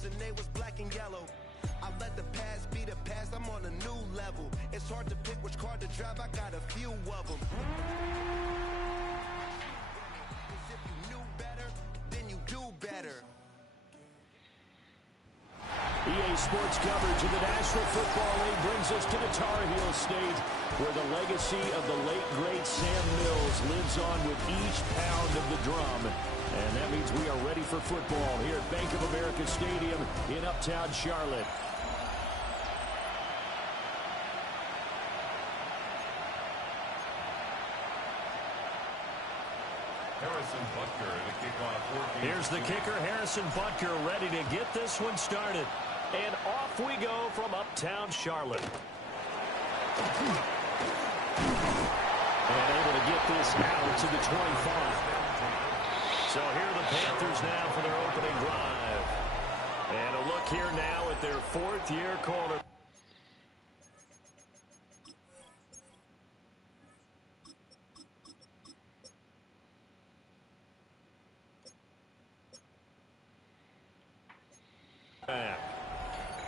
cars and they was black and yellow. I let the past be the past, I'm on a new level. It's hard to pick which car to drive, I got a few of them. If you knew better, then you do better. EA Sports coverage of the National Football League brings us to the Tar Heel State, where the legacy of the late, great Sam Mills lives on with each pound of the drum. And that means we are ready for football here at Bank of America Stadium in Uptown Charlotte. Harrison Butker to kick off. Here's the kicker, Harrison Butker, ready to get this one started. And off we go from Uptown Charlotte. And able to get this out to the 25. So here are the Panthers now for their opening drive. And a look here now at their fourth-year corner.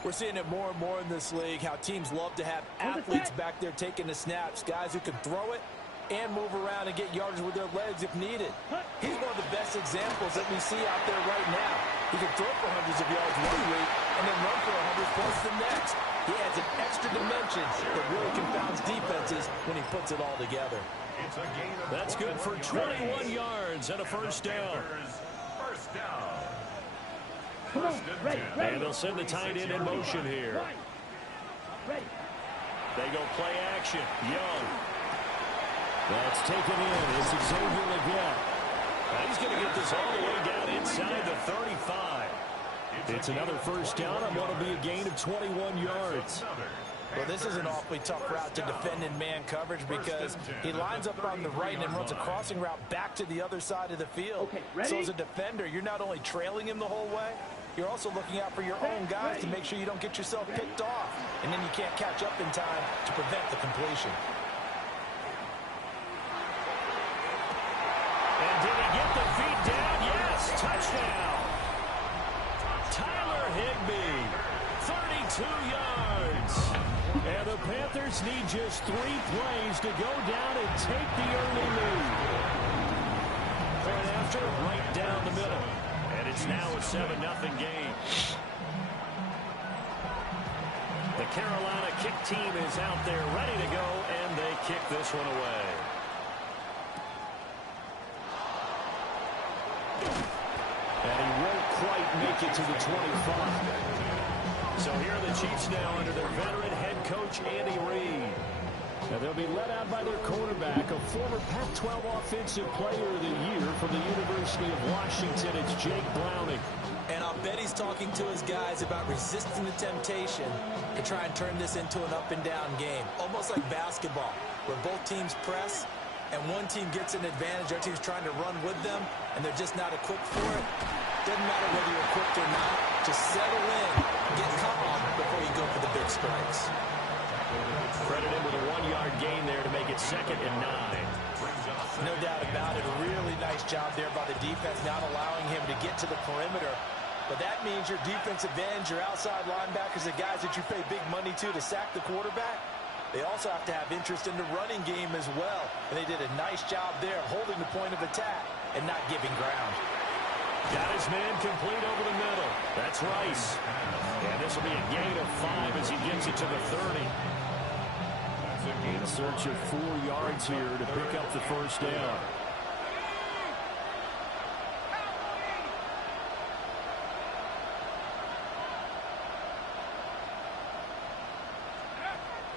We're seeing it more and more in this league, how teams love to have athletes back there taking the snaps, guys who can throw it and move around and get yards with their legs if needed. He's one of the best examples that we see out there right now. He can throw for hundreds of yards one week and then run for 100 plus the next. He adds an extra dimension that really confounds defenses when he puts it all together. That's good for 21 yards and a first down. First down. And they'll send the tight end in motion here. They go play action. Young. That's taken in. It's Xavier again. He's going to get this all the way down inside the 35. It's another first down. I'm going to be a gain of 21 yards. Well, this is an awfully tough route to defend in man coverage because he lines up on the right and then runs a crossing route back to the other side of the field. So as a defender, you're not only trailing him the whole way, you're also looking out for your own guys to make sure you don't get yourself picked off. And then you can't catch up in time to prevent the completion. And did he get the feet down? Yes, touchdown. Tyler Higbee, 32 yards. And the Panthers need just 3 plays to go down and take the early lead. Point after, right down the middle. And it's now a 7-0 game. The Carolina kick team is out there ready to go, and they kick this one away. And he won't quite make it to the 25. So here are the Chiefs now under their veteran head coach, Andy Reid. And they'll be led out by their quarterback, a former Pac-12 Offensive Player of the Year from the University of Washington. It's Jake Browning. And I'll bet he's talking to his guys about resisting the temptation to try and turn this into an up-and-down game, almost like basketball, where both teams press, and one team gets an advantage, the other team's trying to run with them, and they're just not equipped for it. Doesn't matter whether you're equipped or not. Just settle in, get calm before you go for the big strikes. Credit him with a 1-yard gain there to make it 2nd and 9. No doubt about it. A really nice job there by the defense, not allowing him to get to the perimeter. But that means your defensive ends, your outside linebackers, the guys that you pay big money to sack the quarterback, they also have to have interest in the running game as well. And they did a nice job there holding the point of attack and not giving ground. Got his man complete over the middle. That's Rice. And this will be a gain of 5 as he gets it to the 30. In search of 4 yards here to pick up the first down.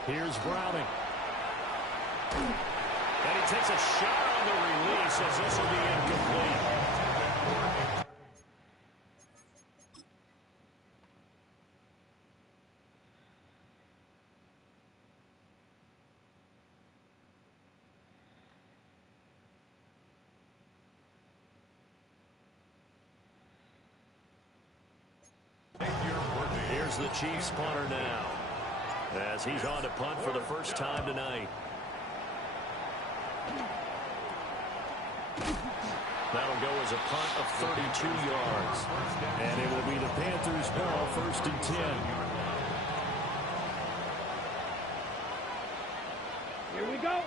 Here's Browning. And he takes a shot on the release as this will be incomplete. Here's the Chiefs punter now, as he's on to punt for the first time tonight. That'll go as a punt of 32 yards. And it will be the Panthers Panthers ball, 1st and 10. Here we go.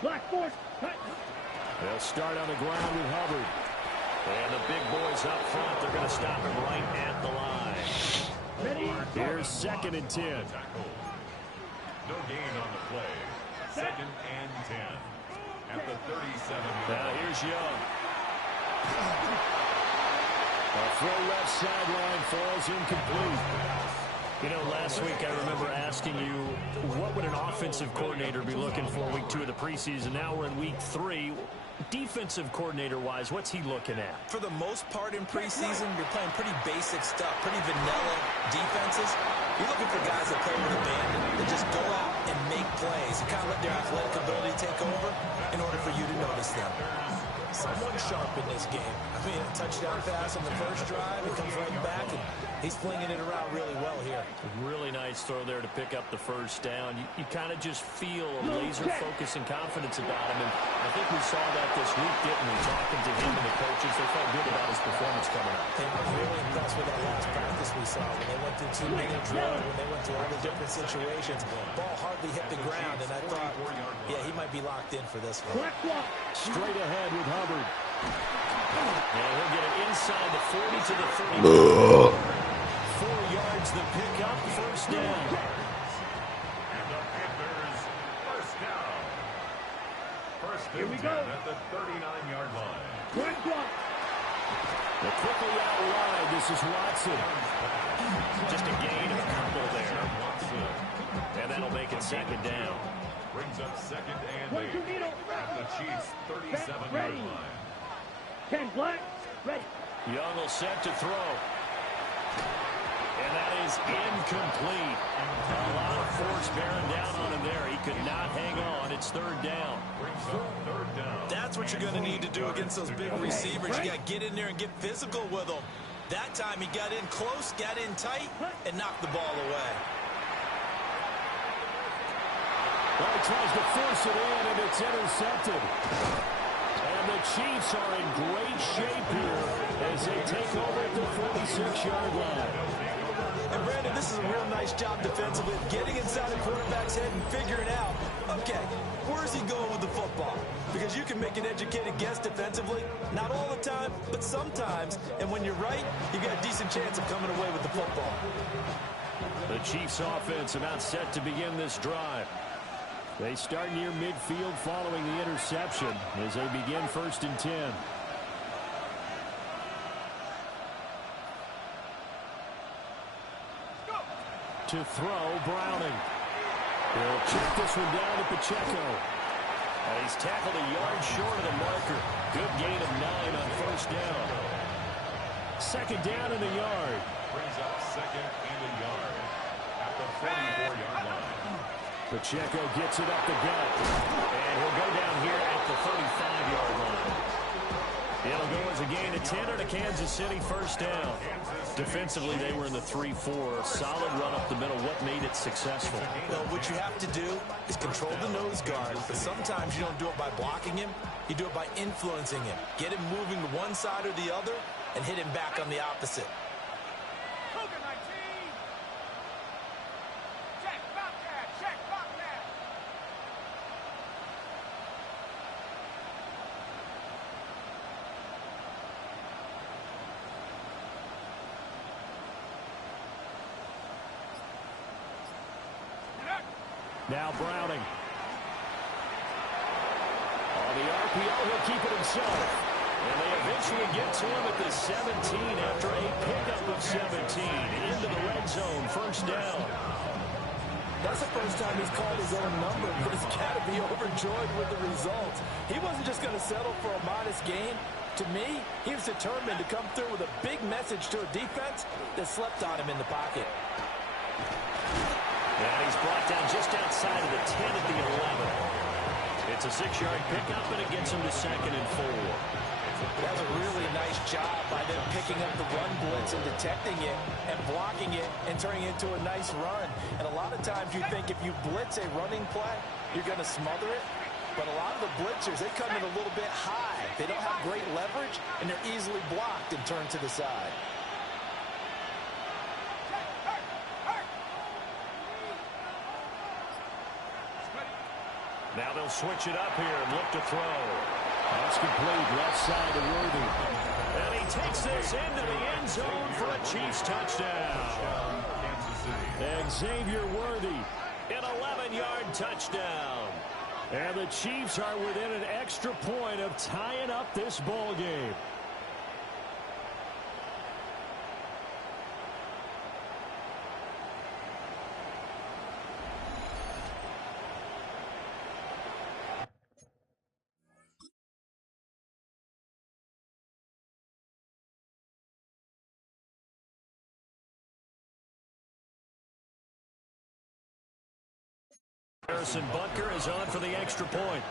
Black force. Cut. They'll start on the ground with Hubbard. And the big boys up front, they're going to stop him right at the line. Ready. Here's 2nd and 10. No gain on the play. 2nd and 10. At the 37. Now here's Young. A throw left sideline falls incomplete. You know, last week I remember asking you, what would an offensive coordinator be looking for week 2 of the preseason? Now we're in week 3. Defensive coordinator-wise, what's he looking at? For the most part in preseason, you're playing pretty basic stuff, pretty vanilla defenses. You're looking for guys that play with abandon, that just go out and make plays and kind of let their athletic ability take over in order for you to notice them. Someone sharp in this game. I mean, a touchdown pass on the first drive, it comes right back, and he's flinging it around really well here. Really nice throw there to pick up the first down. You kind of just feel a laser focus and confidence about him, and I think we saw that this week, didn't we? Talking to him and the coaches, they felt good about his performance coming up. They were really impressed with that last practice we saw when they went through 2-minute drill, when they went through all the different situations. Ball hardly hit the ground, and I thought, yeah, he might be locked in for this one. Straight ahead with Hubbard. And he'll get it inside the 40 to the 30. 4 yards the pickup, 1st down. And the Panthers, 1st down. 1st and 10 at the 39-yard line. They're quickly out wide. This is Watson. Just a gain of a couple there. And that'll make it 2nd down. Brings up 2nd and 8 at the Chiefs' 37-yard line. 10 black. Ready. Young will set to throw. And that is incomplete. A lot of force bearing down on him there. He could not hang on. It's 3rd down. That's what you're going to need to do against those big receivers. You got to get in there and get physical with them. That time he got in close, got in tight, and knocked the ball away. Well, he tries to force it in, and it's intercepted. And the Chiefs are in great shape here as they take over at the 46-yard line. And Brandon, this is a real nice job defensively of getting inside the quarterback's head and figuring out, okay, where's he going with the football? Because you can make an educated guess defensively, not all the time, but sometimes. And when you're right, you got a decent chance of coming away with the football. The Chiefs offense about set to begin this drive. They start near midfield following the interception as they begin 1st and 10. To throw, Browning. He'll check this one down to Pacheco. And he's tackled a yard short of the marker. Good gain of 9 on 1st down. 2nd down in the yard. Brings up 2nd and a yard at the 44-yard line. Pacheco gets it up the gut. And he'll go down here at the 35-yard line. It'll go as a gain of 10 on a Kansas City 1st down. Defensively, they were in the 3-4. Solid run up the middle. What made it successful? Well, what you have to do is control the nose guard. But sometimes you don't do it by blocking him. You do it by influencing him. Get him moving to one side or the other and hit him back on the opposite. Now Browning. On the RPO, he'll keep it himself. And they eventually get to him at the 17 after a pickup of 17. Into the red zone, 1st down. That's the first time he's called his own number, but he's got to be overjoyed with the results. He wasn't just going to settle for a modest gain. To me, he was determined to come through with a big message to a defense that slept on him in the pocket. And he's brought down just outside of the 10 at the 11. It's a 6-yard pickup, and it gets him to 2nd and 4. That was a really nice job by them picking up the run blitz and detecting it and blocking it and turning it into a nice run. And a lot of times you think if you blitz a running play, you're going to smother it. But a lot of the blitzers, they come in a little bit high. They don't have great leverage, and they're easily blocked and turned to the side. Now they'll switch it up here and look to throw. That's complete, left side to Worthy. And he takes this into the end zone for a Chiefs touchdown. Xavier Worthy. An 11-yard touchdown. And the Chiefs are within an extra point of tying up this ball game. Harrison Butker is on for the extra point.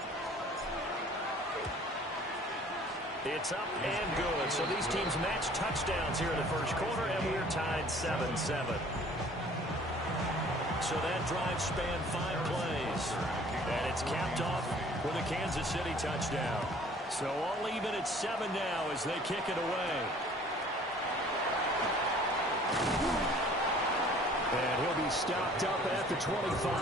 It's up and good. So these teams match touchdowns here in the first quarter, and we're tied 7-7. So that drive spanned 5 plays. And it's capped off with a Kansas City touchdown. So all even at 7 now as they kick it away. And he'll be stopped up at the 25.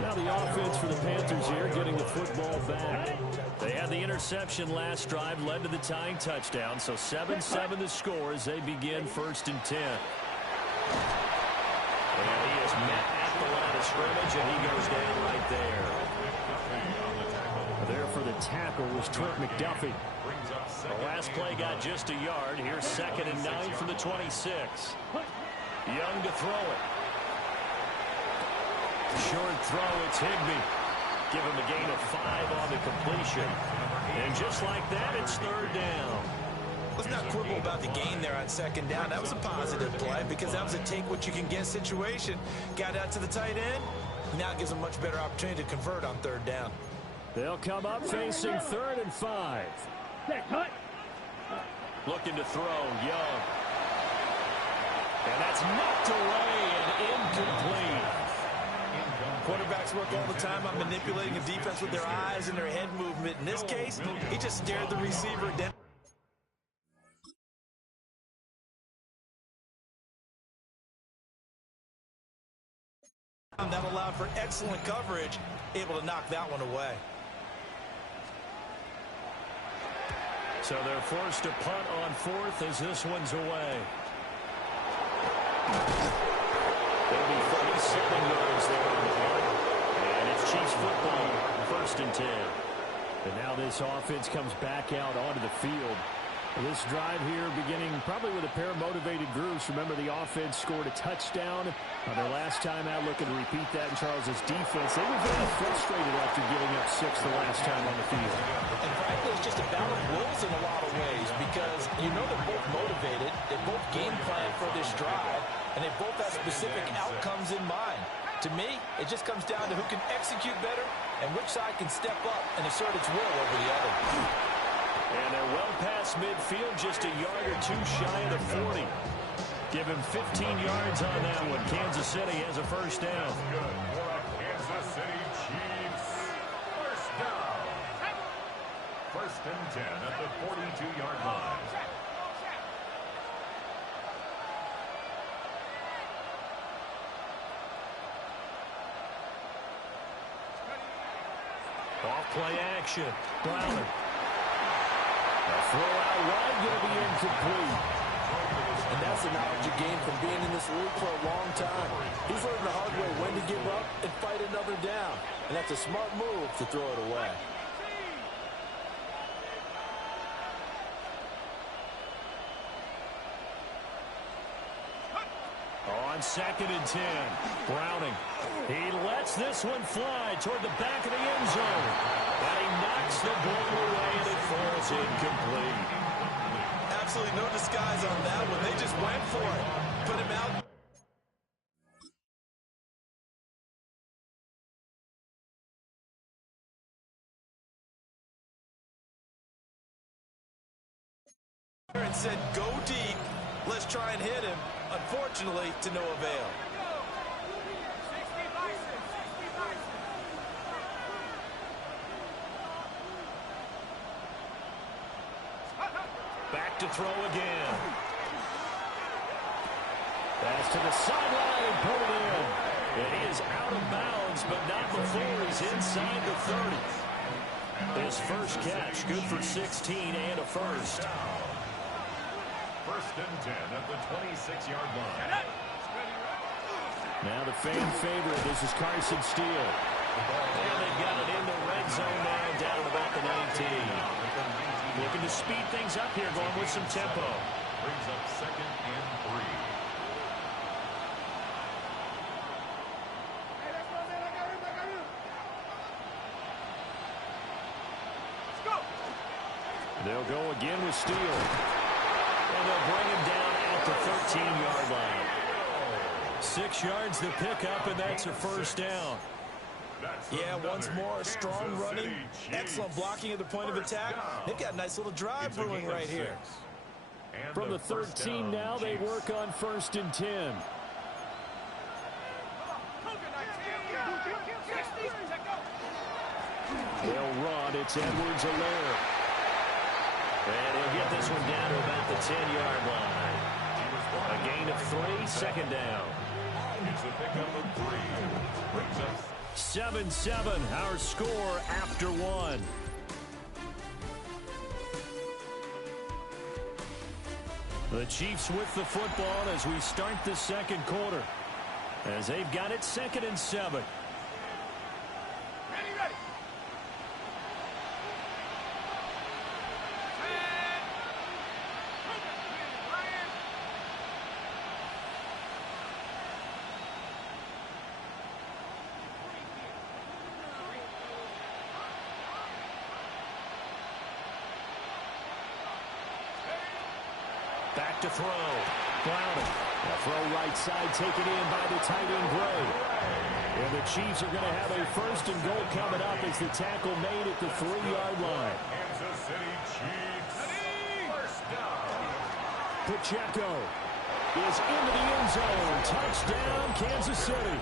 Now the offense for the Panthers here getting the football back. They had the interception last drive, led to the tying touchdown. So 7-7 the score as they begin 1st and 10. And he is met at the line of scrimmage, and he goes down right there. There for the tackle was Trent McDuffie. The last play got just a yard. Here's 2nd and 9 from the 26. Young to throw it. Short throw, it's Higbee. Give him a gain of 5 on the completion. And just like that, it's 3rd down. Let's not quibble about the gain there on 2nd down. That was a positive play because that was a take-what-you-can-get situation. Got out to the tight end. Now it gives them a much better opportunity to convert on 3rd down. They'll come up facing 3rd and 5. Looking to throw, Young. And that's knocked away and incomplete. Quarterbacks work all the time on manipulating a defense with their eyes and their head movement. In this case, he just stared the receiver down. That allowed for excellent coverage, able to knock that one away. So they're forced to punt on 4th as this one's away. There'll be 37 yards there on the punt. And it's Chiefs football, 1st and 10. And now this offense comes back out onto the field. This drive here beginning probably with a pair of motivated groups. Remember, the offense scored a touchdown their last time out, looking to repeat that in Charles's defense. They were very frustrated after giving up 6 the last time on the field. And frankly, it's just a battle of wills in a lot of ways because you know they're both motivated, they both game plan for this drive, and they both have specific outcomes in mind. To me, it just comes down to who can execute better and which side can step up and assert its will over the other. And they're well past midfield, just a yard or 2 shy of the 40. Give him 15 yards on that one. Kansas City has a 1st down. Good for a Kansas City Chiefs. 1st down. 1st and 10 at the 42-yard line. Off-play action. Browner. Throw out wide, going to be incomplete. And that's the knowledge you gain from being in this league for a long time. He's learned the hard way when to give up and fight another down. And that's a smart move to throw it away. On 2nd and 10, Browning. He lets this one fly toward the back of the end zone. And he knocks the ball away and it falls incomplete. Absolutely no disguise on that one. They just went for it. Put him out. And said, go deep. Let's try and hit him. Unfortunately, to no avail. Back to throw again. Pass to the sideline and put it in. And he is out of bounds, but not before he's inside the 30. His first catch, good for 16 and a first. First and 10 at the 26-yard line. Now the fan favorite, this is Carson Steele. And they've got it in the red zone now, down about the 19. Looking to speed things up here, going with some tempo. Brings up second and 3. They'll go again with Steele. And they'll bring him down at the 13-yard line. 6 yards to pick up, and that's a first down. Yeah, once more, strong running, excellent blocking at the point of attack. They've got a nice little drive brewing right here. From the 13 now, they work on first and 10. They'll run. It's Edwards-Helaire. And he'll get this one down to about the 10-yard line. A gain of 3, second down. It's a pickup of 3. Brings up 7-7, our score after 1. The Chiefs with the football as we start the second quarter. As they've got it 2nd and 7. Back to throw. Browning. A throw right side taken in by the tight end Gray. And the Chiefs are going to have a first and goal coming up as the tackle made at the 3-yard line. Kansas City Chiefs. First down. Pacheco is into the end zone. Touchdown, Kansas City.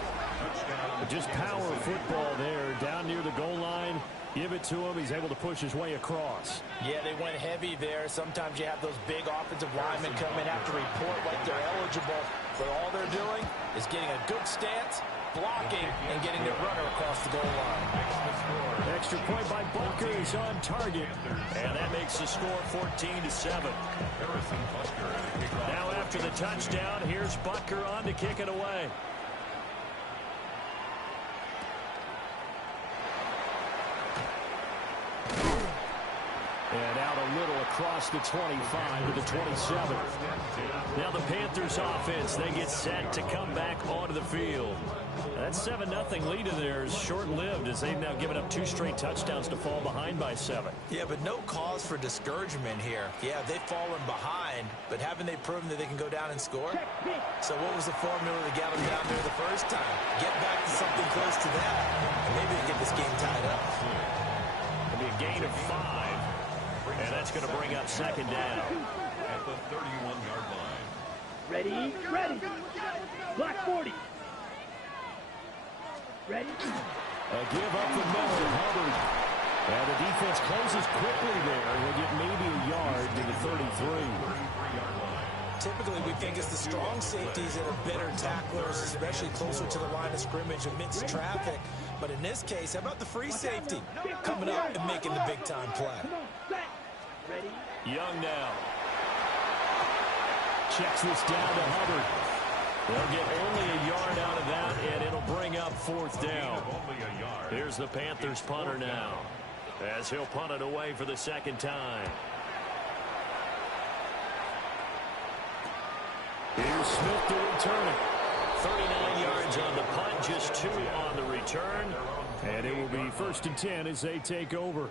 Just power football there down near the goal line. Give it to him. He's able to push his way across. Yeah, they went heavy there. Sometimes you have those big offensive linemen come in, have to report like they're eligible. But all they're doing is getting a good stance, blocking, and getting their runner across the goal line. Extra point by Butker is on target. And that makes the score 14-7. Now after the touchdown, here's Butker on to kick it away. And out a little across the 25 to the 27. Now the Panthers offense, they get set to come back onto the field. That 7-0 lead of theirs short-lived as they've now given up 2 straight touchdowns to fall behind by 7. Yeah, but no cause for discouragement here. Yeah, they've fallen behind, but haven't they proven that they can go down and score? So what was the formula that got them down there the first time? Get back to something close to that, and maybe they get this game tied up. It'll be a gain of 5. And that's going to bring up second down. At the 31-yard line. Ready, ready. Block 40. Ready. A give up the middle, Hubbard. And the defense closes quickly there. He'll get maybe a yard to the 33. Typically, we think it's the strong safeties that are better tacklers, especially closer to the line of scrimmage amidst traffic. But in this case, how about the free safety coming up and making the big-time play? Young now. Checks this down to Hubbard. They'll get only a yard out of that, and it'll bring up 4th down. Here's the Panthers punter now, as he'll punt it away for the second time. Here's Smith to return it. 39 yards on the punt, just 2 on the return. And it will be 1st and 10 as they take over.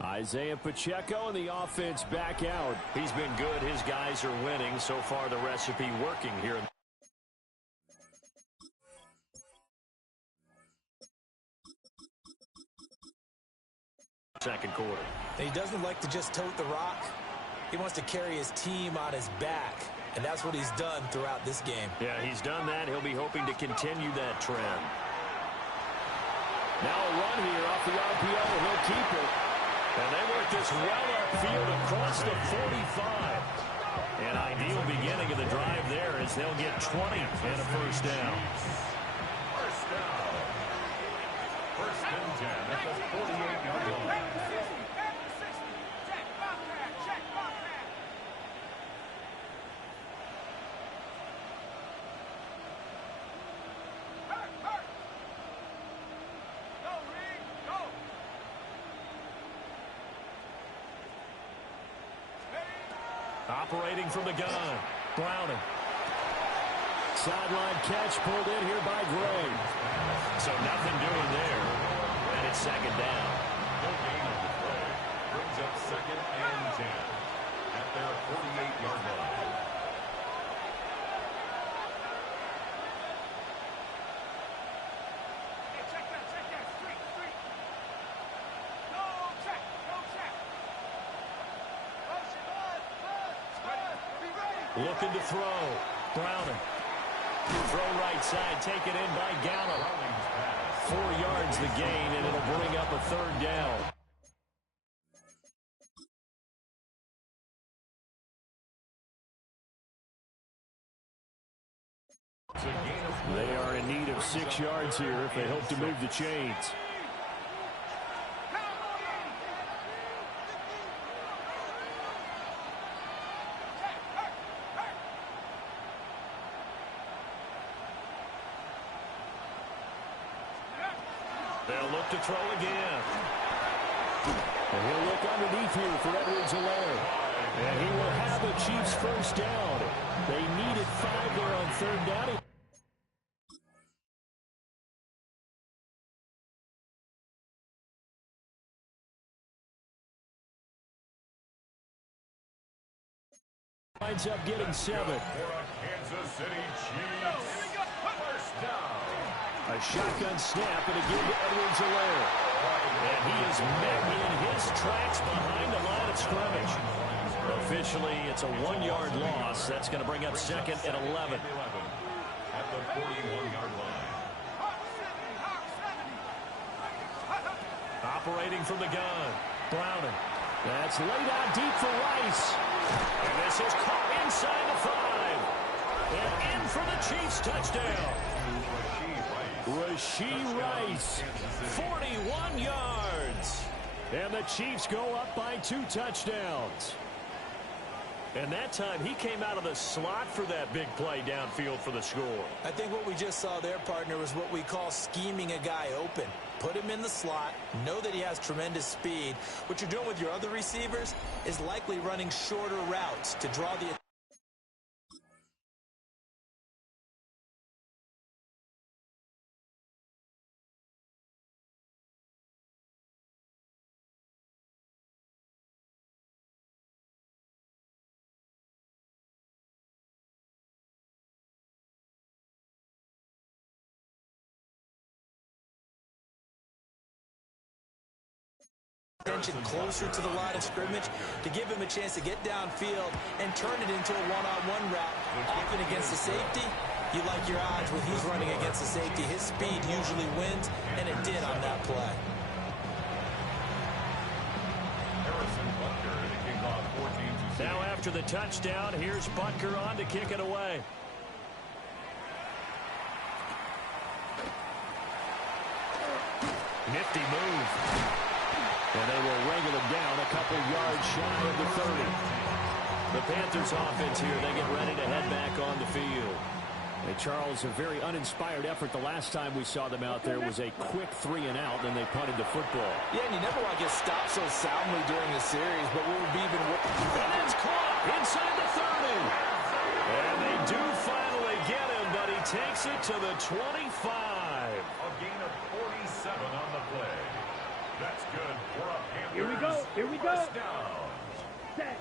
Isaiah Pacheco and the offense back out. He's been good. His guys are winning. So far, the recipe working here. Second quarter. He doesn't like to just tote the rock. He wants to carry his team on his back. And that's what he's done throughout this game. Yeah, he's done that. He'll be hoping to continue that trend. Now a run here off the RPO. He'll keep it. And they work this well upfield across the 45. An ideal beginning of the drive there as They'll get 20 and a first down. First down. First and 10 at the 48-yard line. Operating from the gun, Browning. Sideline catch pulled in here by Gray. So nothing doing there. And it's second down. No gain on the play. Brings up second and 10 at their 48-yard line. Looking to throw. Browning. Throw right side, taken in by Gallup. 4 yards the gain, and it'll bring up a third down. They are in need of 6 yards here if they hope to move the chains. They'll look to throw again. And he'll look underneath here for Edwards-Helaire. And he will have the Chiefs first down. They needed 5 there on third down. Winds up getting 7. For a Kansas City Chiefs. First down. A shotgun snap and a give to Edwards-Helaire. And he is met in his tracks behind the line of scrimmage. Officially, it's a 1-yard loss. That's going to bring up second and 11. At the 41-yard line. Operating from the gun. Browning. That's laid out deep for Rice. And this is caught inside the 5. And in for the Chiefs touchdown. Rashee Rice, 41 yards. And the Chiefs go up by 2 touchdowns. And that time, he came out of the slot for that big play downfield for the score. I think what we just saw there, partner, was what we call scheming a guy open. Put him in the slot, know that he has tremendous speed. What you're doing with your other receivers is likely running shorter routes to draw the attention closer to the line of scrimmage to give him a chance to get downfield and turn it into a one-on-one route. Often against the safety, you like your odds with who's running against the safety. His speed usually wins, and it did on that play. Now after the touchdown, here's Butker on to kick it away. Nifty move. And they will wrangle him down a couple yards shy of the 30. The Panthers offense here, they get ready to head back on the field. And Charles, a very uninspired effort the last time we saw them out there was a quick 3 and out, then they punted the football. Yeah, and you never want to get stopped so soundly during the series, but what would be even worse. And it's caught inside the 30. And they do finally get him, but he takes it to the 25. A gain of 47 on the play. That's good for a Panthers. Here we go. Here we go. First down. Set.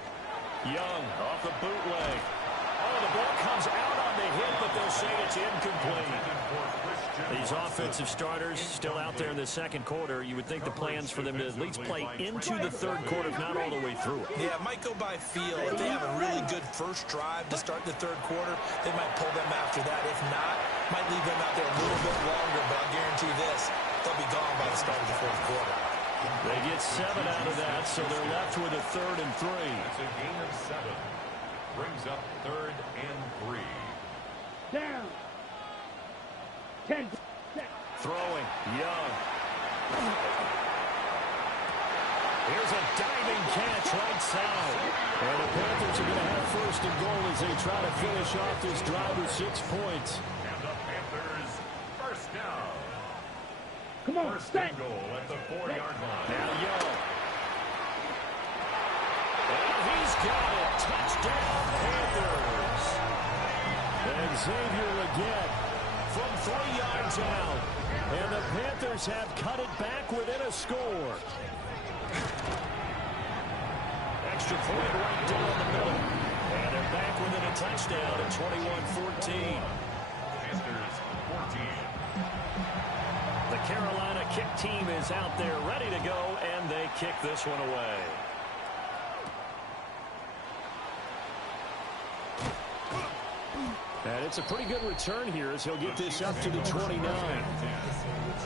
Young off the bootleg. Oh, the ball comes out on the hit, but they'll say it's incomplete. These offensive starters still out there in the second quarter. You would think the plans for them to at least play into the third quarter, if not all the way through it. Yeah, it might go by feel. If they have a really good first drive to start the third quarter, they might pull them after that. If not, might leave them out there a little bit longer, but I'll guarantee this, they'll be gone by the start of the fourth quarter. They get 7 out of that, so they're left with a 3rd and 3. That's a gain of 7. Brings up 3rd and 3. Down. 10. Throwing, Young. Here's a diving catch right side. And the Panthers are going to have first and goal as they try to finish off this drive with 6 points. And the Panthers first down. Come on, First set. and goal at the 4-yard line. Now Young. And he's got it. Touchdown, Panthers. And Xavier again from 3 yards out. And the Panthers have cut it back within a score. Extra point right down the middle. And they're back within a touchdown at 21-14. Panthers 14. The Carolina kick team is out there ready to go, and they kick this one away. And it's a pretty good return here as he'll get this up to the 29.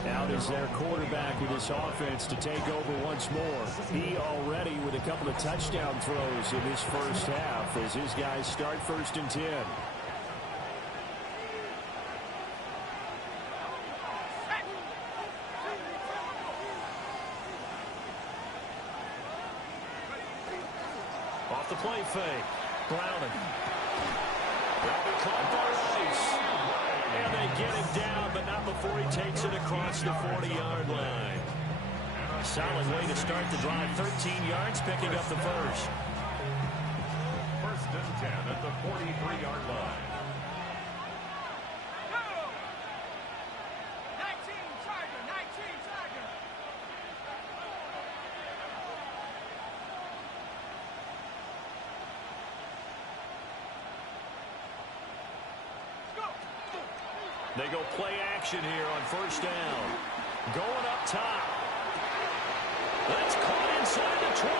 Out is their quarterback with this offense to take over once more. He already with a couple of touchdown throws in this first half as his guys start first and 10. Off the play fake. Browning. They'll be caught by Rice. And they get him down, but not before he takes it across the 40-yard line. Solid way to start the drive. 13 yards, picking up the first. First and 10 at the 43-yard line. They go play action here on first down. Going up top. That's caught inside the 20.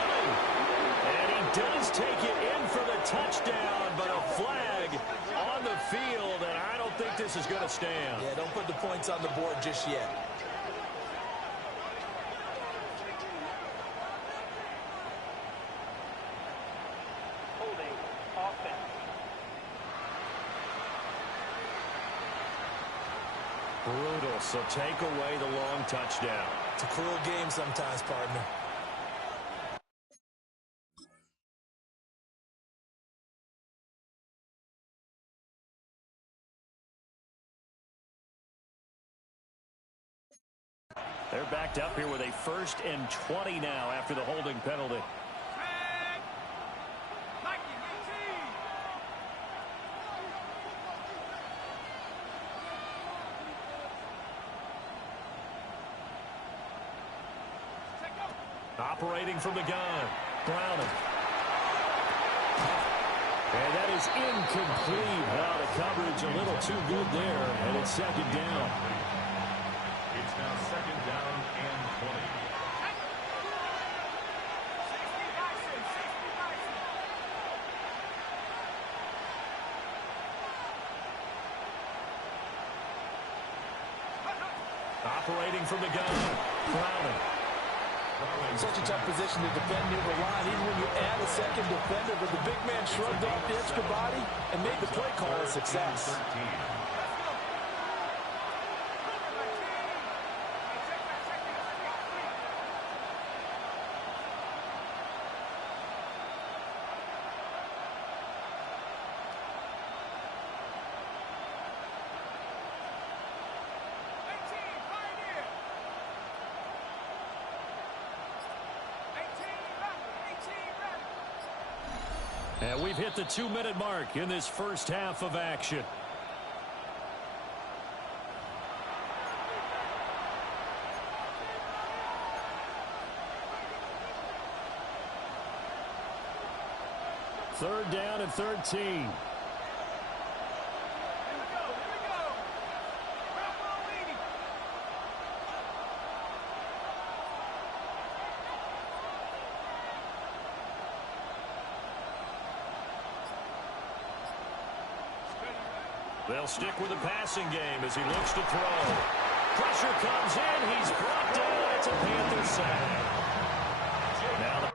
And he does take it in for the touchdown, but a flag on the field, and I don't think this is going to stand. Yeah, don't put the points on the board just yet. Holding. Offense. Brutal, so take away the long touchdown. It's a cruel game sometimes, partner. They're backed up here with a 1st and 20 now after the holding penalty. Operating from the gun. Browning. And that is incomplete. Well, the coverage a little too good there, and it's second down. It's now second down and 20. Operating from the gun. Browning. Such a tough position to defend near the line, even when you add a second defender, but the big man shrugged off the extra body and made the play call a success. And we've hit the 2-minute mark in this first half of action. Third down and 13. They'll stick with the passing game as he looks to throw. Pressure comes in. He's brought down. It's a Panther sack. Now the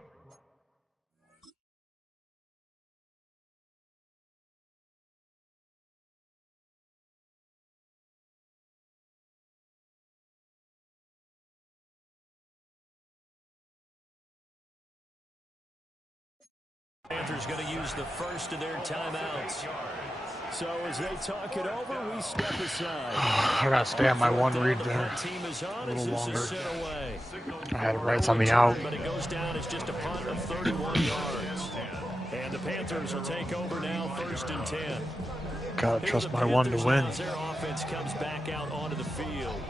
Panthers going to use the first of their timeouts. So as they talk it over, we step aside. I gotta stay on my one read there a little longer. I had it right on the out. But it goes down as just a punt of 31 yards. And the Panthers will take over now, 1st and 10. Gotta trust my one to win. Their offense comes back out onto the field.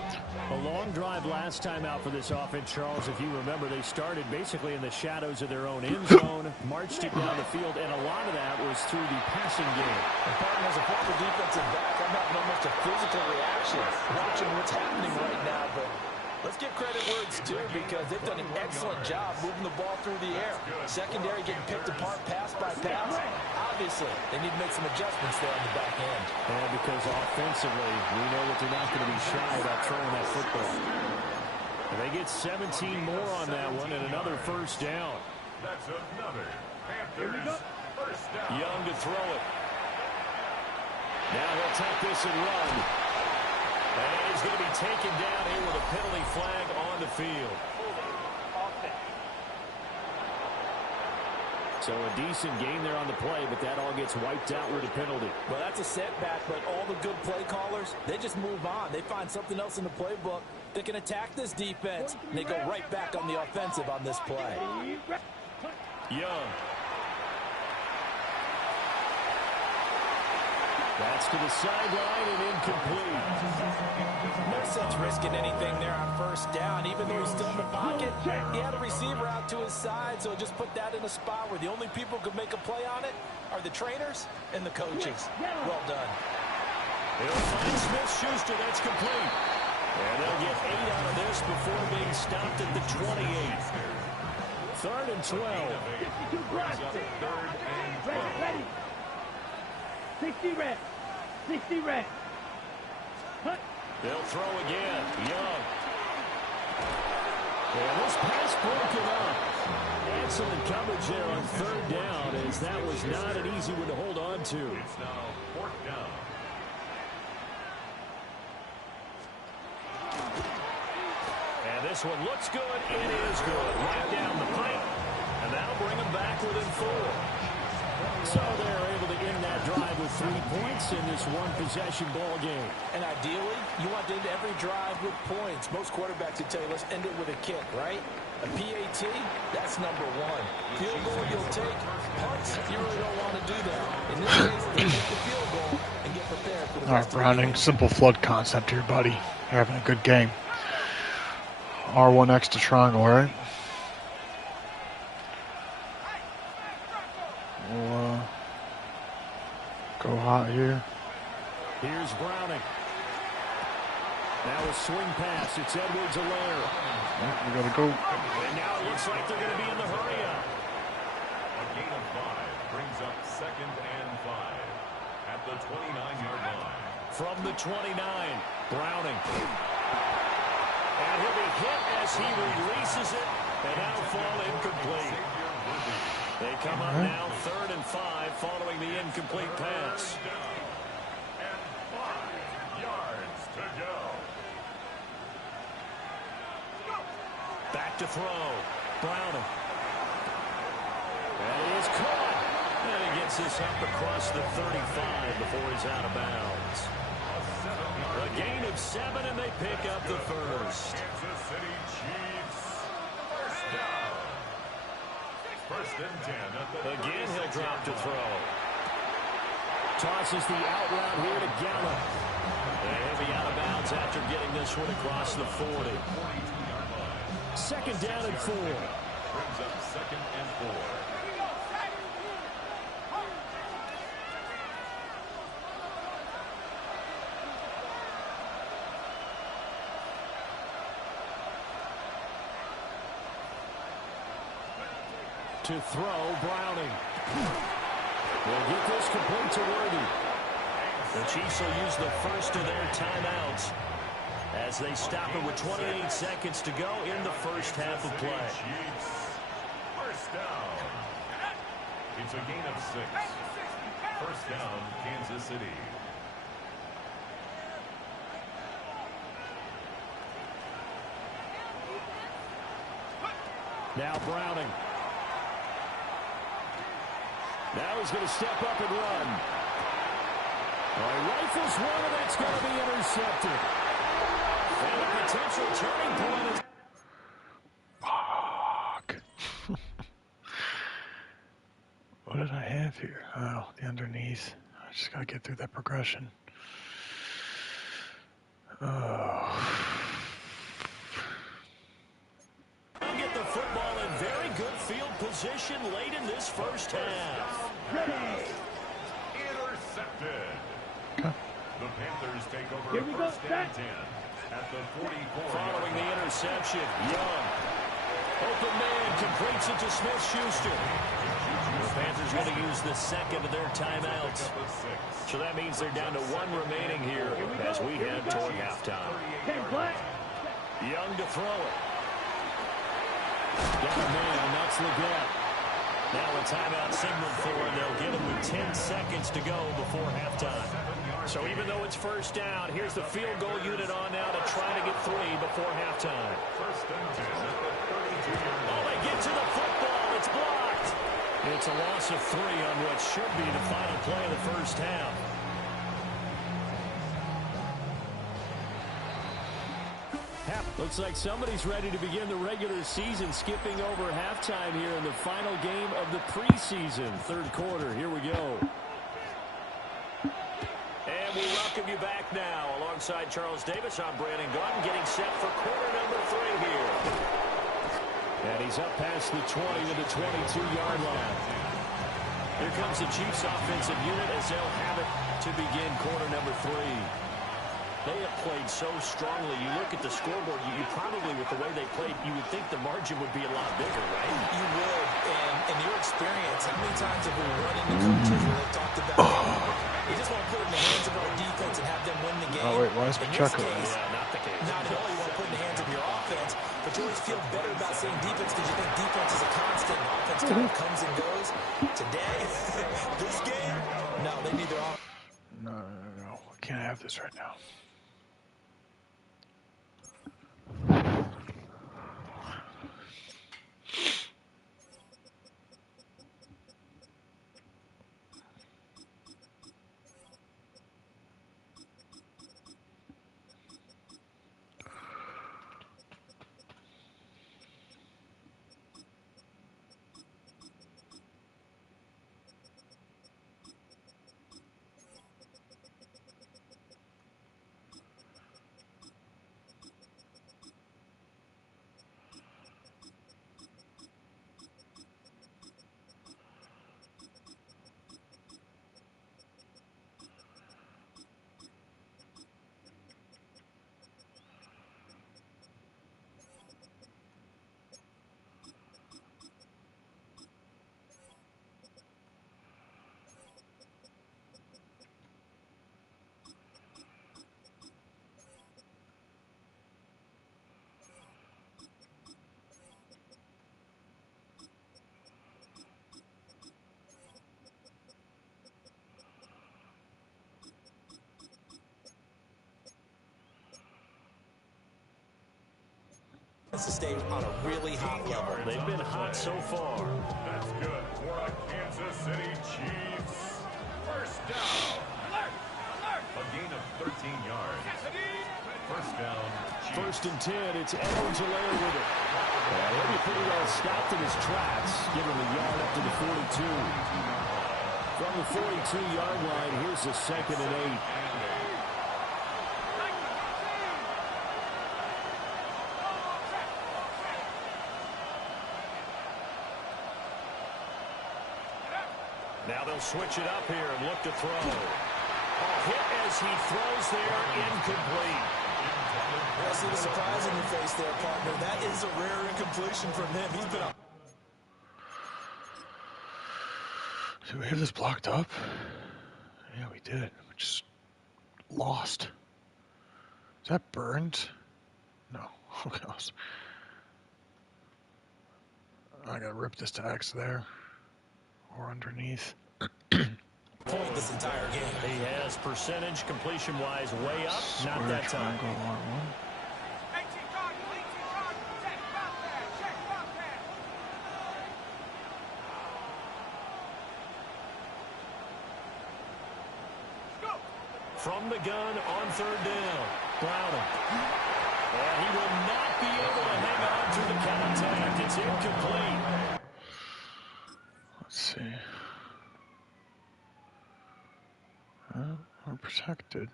A long drive last time out for this offense, Charles. If you remember, they started basically in the shadows of their own end zone, marched it down the field, and a lot of that was through the passing game. Barton, as a former defensive back, I'm having almost a physical reaction watching what's happening right now, but let's give credit where it's due because they've done an excellent job moving the ball through the air. Secondary getting picked apart pass by pass. Obviously, they need to make some adjustments there on the back end. And because offensively, we know that they're not going to be shy about throwing that football. And they get 17 more on that one and another 1st down. That's another Panthers 1st down. Young to throw it. Now he'll take this and run. And he's going to be taken down here with a penalty flag on the field. So a decent gain there on the play, but that all gets wiped out with a penalty. Well, that's a setback, but all the good play callers, they just move on. They find something else in the playbook that can attack this defense, and they go right back on the offensive on this play. Young. That's to the sideline and incomplete. No sense risking anything there on 1st down. Even though he's still in the pocket, he had a receiver out to his side, so just put that in a spot where the only people who could make a play on it are the trainers and the coaches. Well done. He'll find Smith-Schuster. That's complete. And they'll get 8 out of this before being stopped at the 28. 3rd and 12. 60 red. 60 red. They'll throw again. Young. And this pass broken up. Excellent coverage there on 3rd down, as that was not an easy one to hold on to. It's now 4th down. And this one looks good. It is good. Right down the pipe. And that'll bring them back within 4. So they're able to end that drive with 3 points in this one-possession ball game. And ideally, you want to end every drive with points. Most quarterbacks would tell you, let's end it with a kick, right? A PAT, that's number 1. Field goal you'll take. Punts, you really don't want to do that. In this case, they take the field goal and get prepared for the All right, Browning, simple flood concept here, buddy. You're having a good game. R1X to triangle, right? We'll go hot here. Here's Browning. Now a swing pass. It's Edwards-Helaire. We gotta go. And now it looks like they're going to be in the hurry up. A gain of 5 brings up 2nd and 5 at the 29-yard line. From the 29, Browning. And he'll be hit as he releases it, and now fall incomplete. They come up now 3rd and 5 following the incomplete pass. And 5 yards to go. Back to throw. Browning. And he is caught. And he gets this up across the 35 before he's out of bounds. A gain of 7, and they pick up the first. Kansas City Chiefs. 1st down. 1st and 10 at the Again, he'll drop to throw. Tosses the out route here to Gallup. And he'll be out of bounds after getting this one across the 40. 2nd down and 4. brings up 2nd and 4. To throw, Browning. Will get this complete to Worthy. The Chiefs will use the first of their timeouts as they stop it with 28 seconds to go in the first half of play. Chiefs. 1st down. It's a gain of 6. 1st down, Kansas City. Now Browning. Now he's going to step up and run. He rifles one, and that's going to be intercepted. And a potential turning point is... Fuck. What did I have here? Oh, the underneath. I just got to get through that progression. Oh. Get the football in very good field position late in this first half. Intercepted. Okay. The Panthers take over Here we go, first and 10 at the 44. Following the interception, Young. Open man completes it to Smith-Schuster. The Panthers going to use the second of their timeouts. So that means they're down to one remaining here as we head toward halftime. Young to throw it. Got a man, and that's Leggett. Now a timeout signaled for, and they'll give him with 10 seconds to go before halftime. So even though it's first down, here's the field goal unit on now to try to get 3 before halftime. First and 10 at the 32-yard line. Oh, they get to the football. It's blocked. It's a loss of 3 on what should be the final play of the first half. Looks like somebody's ready to begin the regular season, skipping over halftime here in the final game of the preseason. Third quarter, here we go. And we welcome you back now. Alongside Charles Davis, I'm Brandon Gordon, getting set for quarter number 3 here. And he's up past the 20 to the 22-yard line. Here comes the Chiefs offensive unit as they'll have it to begin quarter number 3. They have played so strongly. You look at the scoreboard, you probably, with the way they played, you would think the margin would be a lot bigger, right? You would. And in your experience, how many times have we run into coaches where they've talked about, we just want to put it in the hands of our defense and have them win the game. Oh, wait, why is Pacheco? Yeah, not the case. Not at all. You want to put it in the hands of your offense, but you always feel better about saying defense because you think defense is a constant and offense kind of comes and goes. Today, this game, no, they need their offense. No. I can't have this right now. The stage on a really hot level. They've been hot so far. That's good for the Kansas City Chiefs. First down. A gain of 13 yards. First down. Chiefs. First and 10, it's Edwards-Helaire with it. And he'll be pretty well stopped in his tracks, giving him a yard up to the 42. From the 42-yard line, here's the 2nd and 8. Now they'll switch it up here and look to throw. Hit as he throws there, incomplete. I see the surprise in your face there, partner. That is a rare incompletion from him. He's been up. Do we have this blocked up? Yeah, we did. We just lost. Is that burned? No. Okay. I gotta rip this to X there. Or underneath. Point this entire game. He has percentage completion-wise way up. Square Not that time. triangle, R1. from the gun on third down. Brown. And he will not be able to hang on to the contact. It's incomplete. Let's see. We're protected.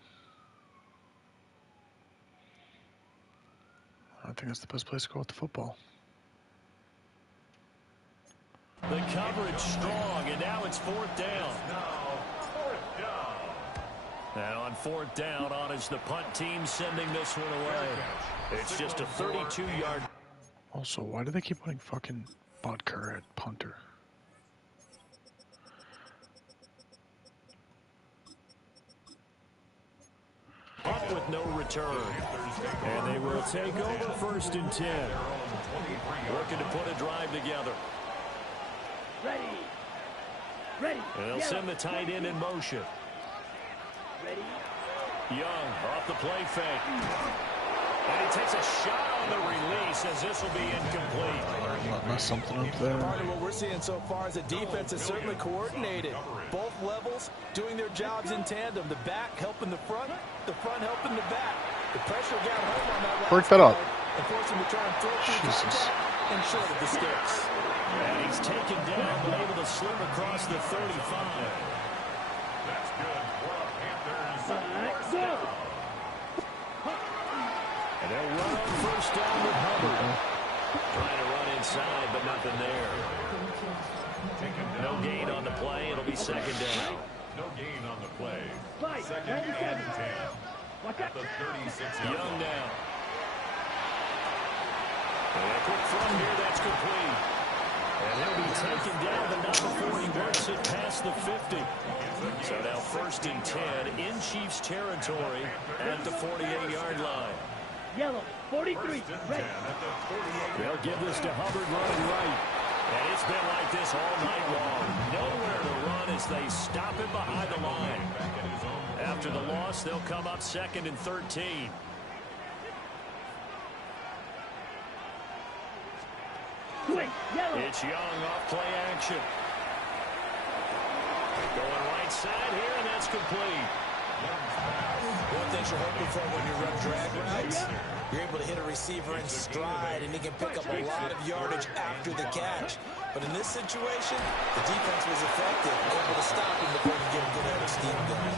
I think that's the best place to go with the football. The coverage strong, and now it's fourth down. And on fourth down, on is the punt team sending this one away. It's just a 32-yard. Also, why do they keep putting fucking Butker at punter? Punt with no return. And they will take over first and 10. Working to put a drive together. Ready. Ready. And they'll send the tight end in motion. Ready. Young off the play fake. And he takes a shot on the release as this will be incomplete. Mess something up there. Part of what we're seeing so far is the defense is certainly coordinated. Both levels doing their jobs in tandem. The back helping the front helping the back. The pressure got home on that last Break that up. and forced him to try and throw through contact and short of the sticks. And he's taken down, but able to slip across the 35. That's good for a Panthers. Let's go. And they'll run on first down with Hubbard. Trying to run inside, but nothing there. No gain on the play. It'll be second down. No gain on the play. Fight. Second and 10. Watch At out. the 36-yard Young line. down. And a quick throw here, that's complete. And he'll be taken down, but not before he works it past the 50. So now first and 10 in Chiefs territory at the 48-yard line. Yellow. 43. Ready. They'll give this to Hubbard running right. And it's been like this all night long. Nowhere to run as they stop it behind the line. After the loss, they'll come up second and 13. Swing. Yellow. It's Young off play action. Going right side here, and that's complete. One thing you're hoping for when you run drag routes, you're able to hit a receiver in stride, and he can pick up a lot of yardage after the catch. But in this situation, the defense was effective, able to stop him before he could get a good head of steam going.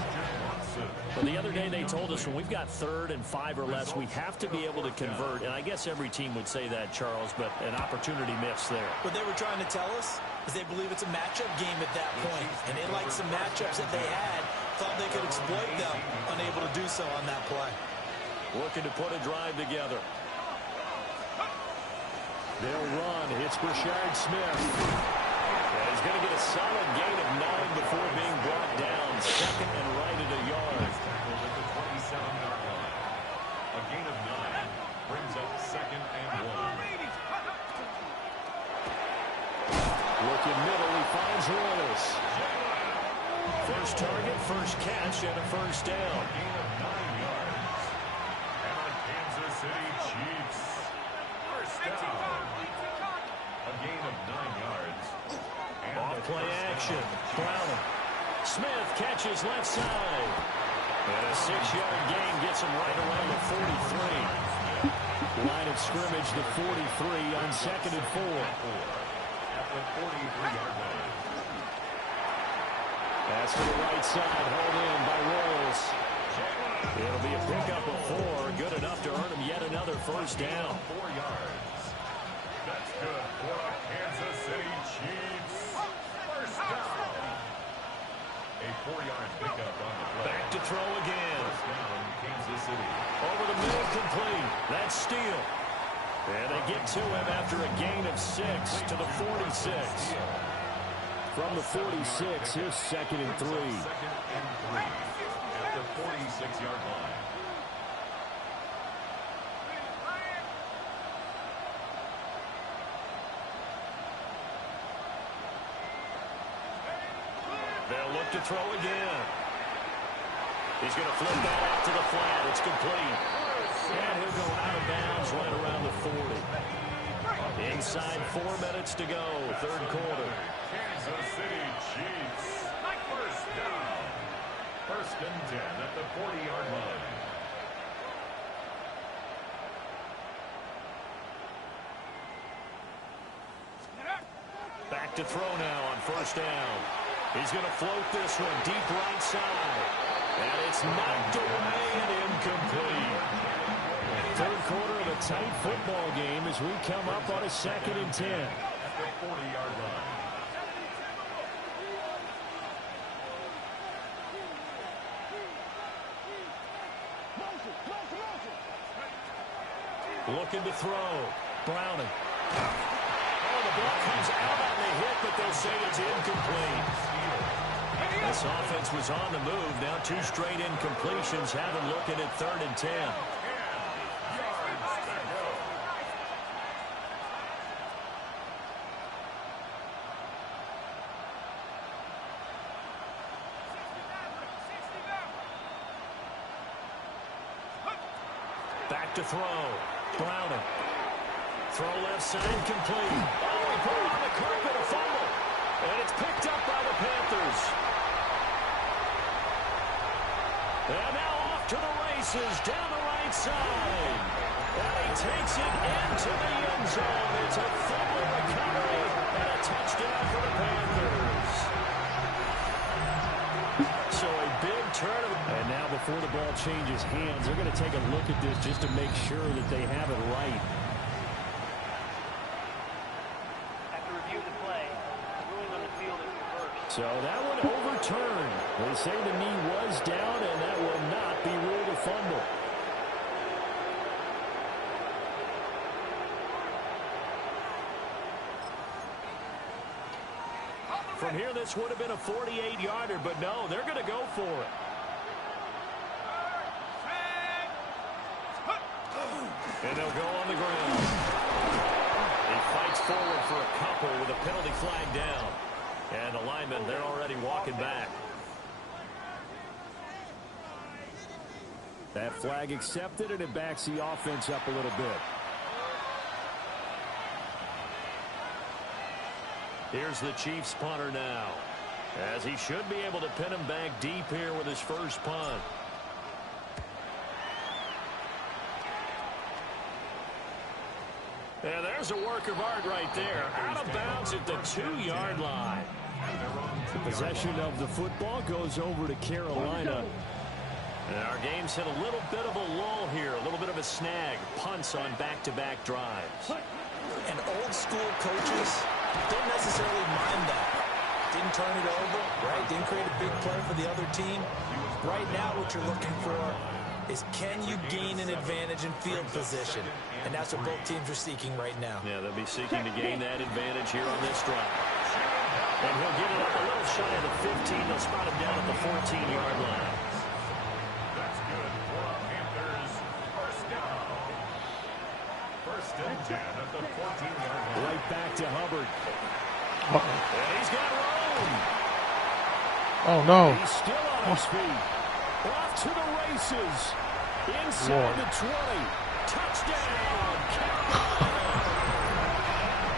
Well, the other day they told us when we've got 3rd and 5 or less, we have to be able to convert. And I guess every team would say that, Charles, but an opportunity missed there. What they were trying to tell us is they believe it's a matchup game at that point, and they liked some matchups that they had, thought they could exploit them, unable to do so on that play. Looking to put a drive together. They'll run. It's Brashard Smith. And he's going to get a solid gain of 9 before being brought down. Second and right at a yard. Tackled at the 27-yard line. A gain of 9 brings up second and 1. Looking middle, he finds Royals. First target, first catch, and a first down. Gain of 9 yards. And our Kansas City Chiefs. First down. A gain of 9 yards. And Off play action. Brown. Smith catches left side. And a 6-yard gain gets him right around the 43. Line of scrimmage, the 43 on second and 4. At the 43-yard line. Pass to the right side, hauled in by Royals. It'll be a pickup of 4, good enough to earn him yet another first down. 4 yards. That's good for our Kansas City Chiefs. First down. A 4-yard pickup on the play. Back to throw again. First down, Kansas City. Over the middle, complete. That's Steele. And they get to him after a gain of 6 to the 46. From the 46, here's second and 3. Second and 3 at the 46-yard line. They'll look to throw again. He's going to flip that out to the flat. It's complete. And he'll go out of bounds right around the 40. Inside 4 minutes to go, third quarter. Kansas City Chiefs. First down. First and 10 at the 40-yard line. Back to throw now on first down. He's going to float this one deep right side. And it's knocked away and incomplete. Third quarter of a tight football game as we come up on a 2nd and 10. At the 40-yard line. Looking to throw. Browning. Oh, the ball comes out on the hit, but they'll say it's incomplete. This offense was on the move. Now 2 straight incompletions. Having looking at 3rd and 10. Back to throw. Browning. Throw left side, complete. Oh, he put it on the carpet, a fumble. And it's picked up by the Panthers. And now off to the races, down the right side. And he takes it into the end zone. It's a fumble recovery and a touchdown for the Panthers. So a big turn. And now before the ball changes hands, they're going to take a look at this just to make sure that they have it right. So that one overturned. They say the knee was down, and that will not be ruled a fumble. From here, this would have been a 48-yarder, but no, they're going to go for it. And they'll go on the ground. He fights forward for a couple with a penalty flag down. And the linemen, they're already walking back. That flag accepted, and it backs the offense up a little bit. Here's the Chiefs punter now, as he should be able to pin him back deep here with his first punt. And there's a work of art right there. Out of bounds at the 2-yard line. The possession of the football goes over to Carolina. And our game's hit a little bit of a lull here, a little bit of a snag. Punts on back-to-back drives. And old school coaches don't necessarily mind that. Didn't turn it over, right? Didn't create a big play for the other team. Right now what you're looking for is, can you gain an advantage in field position? And that's what both teams are seeking right now. Yeah, they'll be seeking to gain that advantage here on this drive. And he'll get it up a little shy of the 15. They'll spot him down at the 14-yard line. That's good for Panthers. First down. 1st and 10 at the 14-yard line. Right back to Hubbard. And he's got room. Oh, no. He's still on his feet. Off to the races. Inside the 20. Touchdown.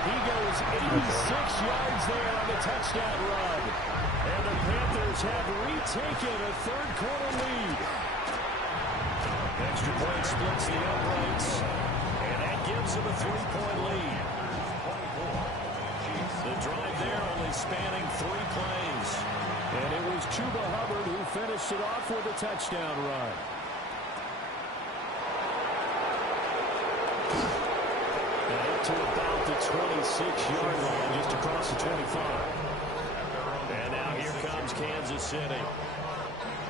He goes 86 yards there on the touchdown run. And the Panthers have retaken a third-quarter lead. Extra point splits the uprights. And that gives them a 3-point lead. The drive there only spanning 3 plays. And it was Chuba Hubbard who finished it off with a touchdown run. And up to about the 26-yard line, just across the 25. And now here comes Kansas City.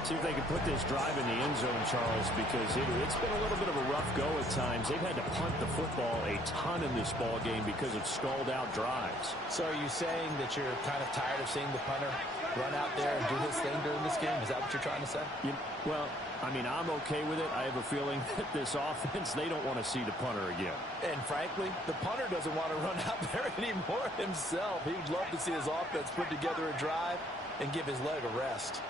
See if they can put this drive in the end zone, Charles, because it's been a little bit of a rough go at times. They've had to punt the football a ton in this ball game because of stalled-out drives. So are you saying that you're kind of tired of seeing the punter run out there and do his thing during this game? Is that what you're trying to say? Well, I mean, I'm okay with it. I have a feeling that this offense, they don't want to see the punter again. And frankly, the punter doesn't want to run out there anymore himself. He would love to see his offense put together a drive and give his leg a rest.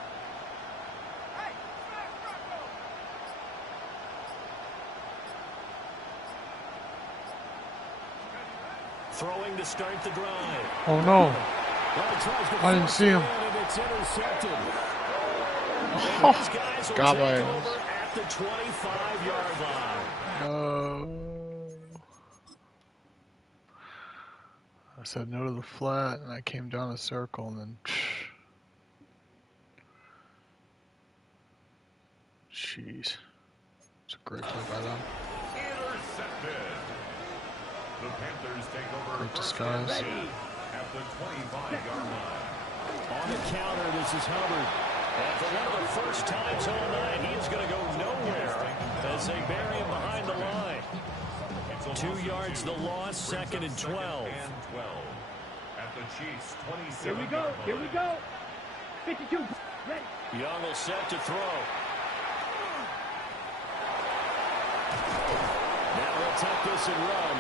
Throwing to start the drive. Oh, no. Well, I didn't see him. And it's intercepted. And These guys will got take my over at the 25-yard line. no. I said no to the flat, and I came down a circle, and then. Jeez. It's a great play by them. Intercepted. The Panthers take over Great first disguise. and 10 at the 25-yard line. On the counter, this is Hubbard. And for one of the first times all night, he is going to go nowhere as they bury him behind the line. 2 yards the loss, second and 12. At the Chiefs' 27. Here we go. Here we go. 52. Ready. Young will set to throw. Now he'll take this and run.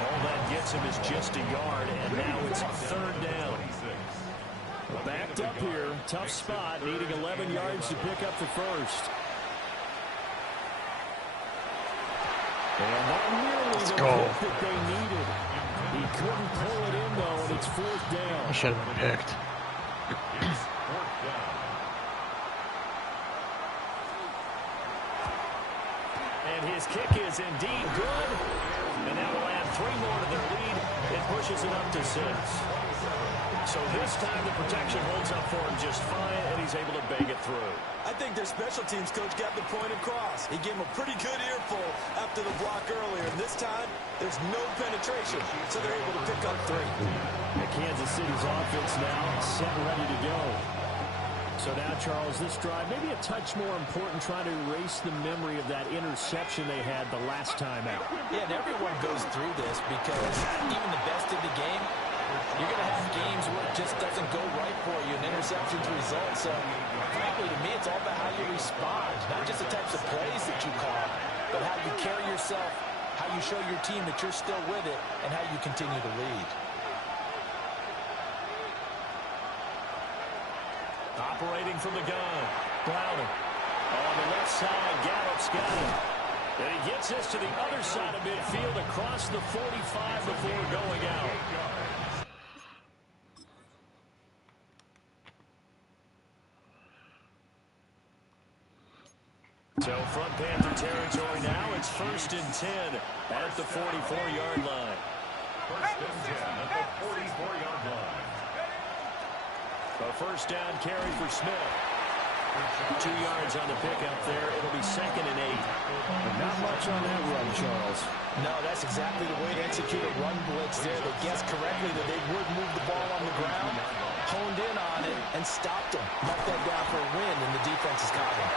All that gets him is just a yard, and now it's third down. Backed up here, tough spot, needing 11 yards to pick up the first. And not nearly the pick that they needed. He couldn't pull it in, though, and it's fourth down. I should have been picked. And his kick is indeed good. And that will add 3 more to their lead. It pushes it up to 6. So this time the protection holds up for him just fine, and he's able to bang it through. I think their special teams coach got the point across. He gave him a pretty good earful after the block earlier. And this time, there's no penetration, so they're able to pick up 3. And Kansas City's offense now set and ready to go. So now, Charles, this drive maybe a touch more important, trying to erase the memory of that interception they had the last time out. Yeah, and everyone goes through this because even the best in the game, you're going to have games where it just doesn't go right for you, and interceptions result. So, frankly, to me, it's all about how you respond, not just the types of plays that you call, but how you carry yourself, how you show your team that you're still with it, and how you continue to lead. Operating from the gun, Browning. On the left side, Gallup's got it. And he gets this to the other side of midfield across the 45 before going out. So from Panther territory now, it's first and 10 at the 44-yard line. First and 10 at the 44-yard line. A first down carry for Smith. 2 yards on the pickup there. It'll be second and 8. But not much on that run, Charles. No, that's exactly the way to execute a run blitz there. They guessed correctly that they would move the ball on the ground, honed in on it, and stopped him. Knocked that down for a win, and the defense is caught him.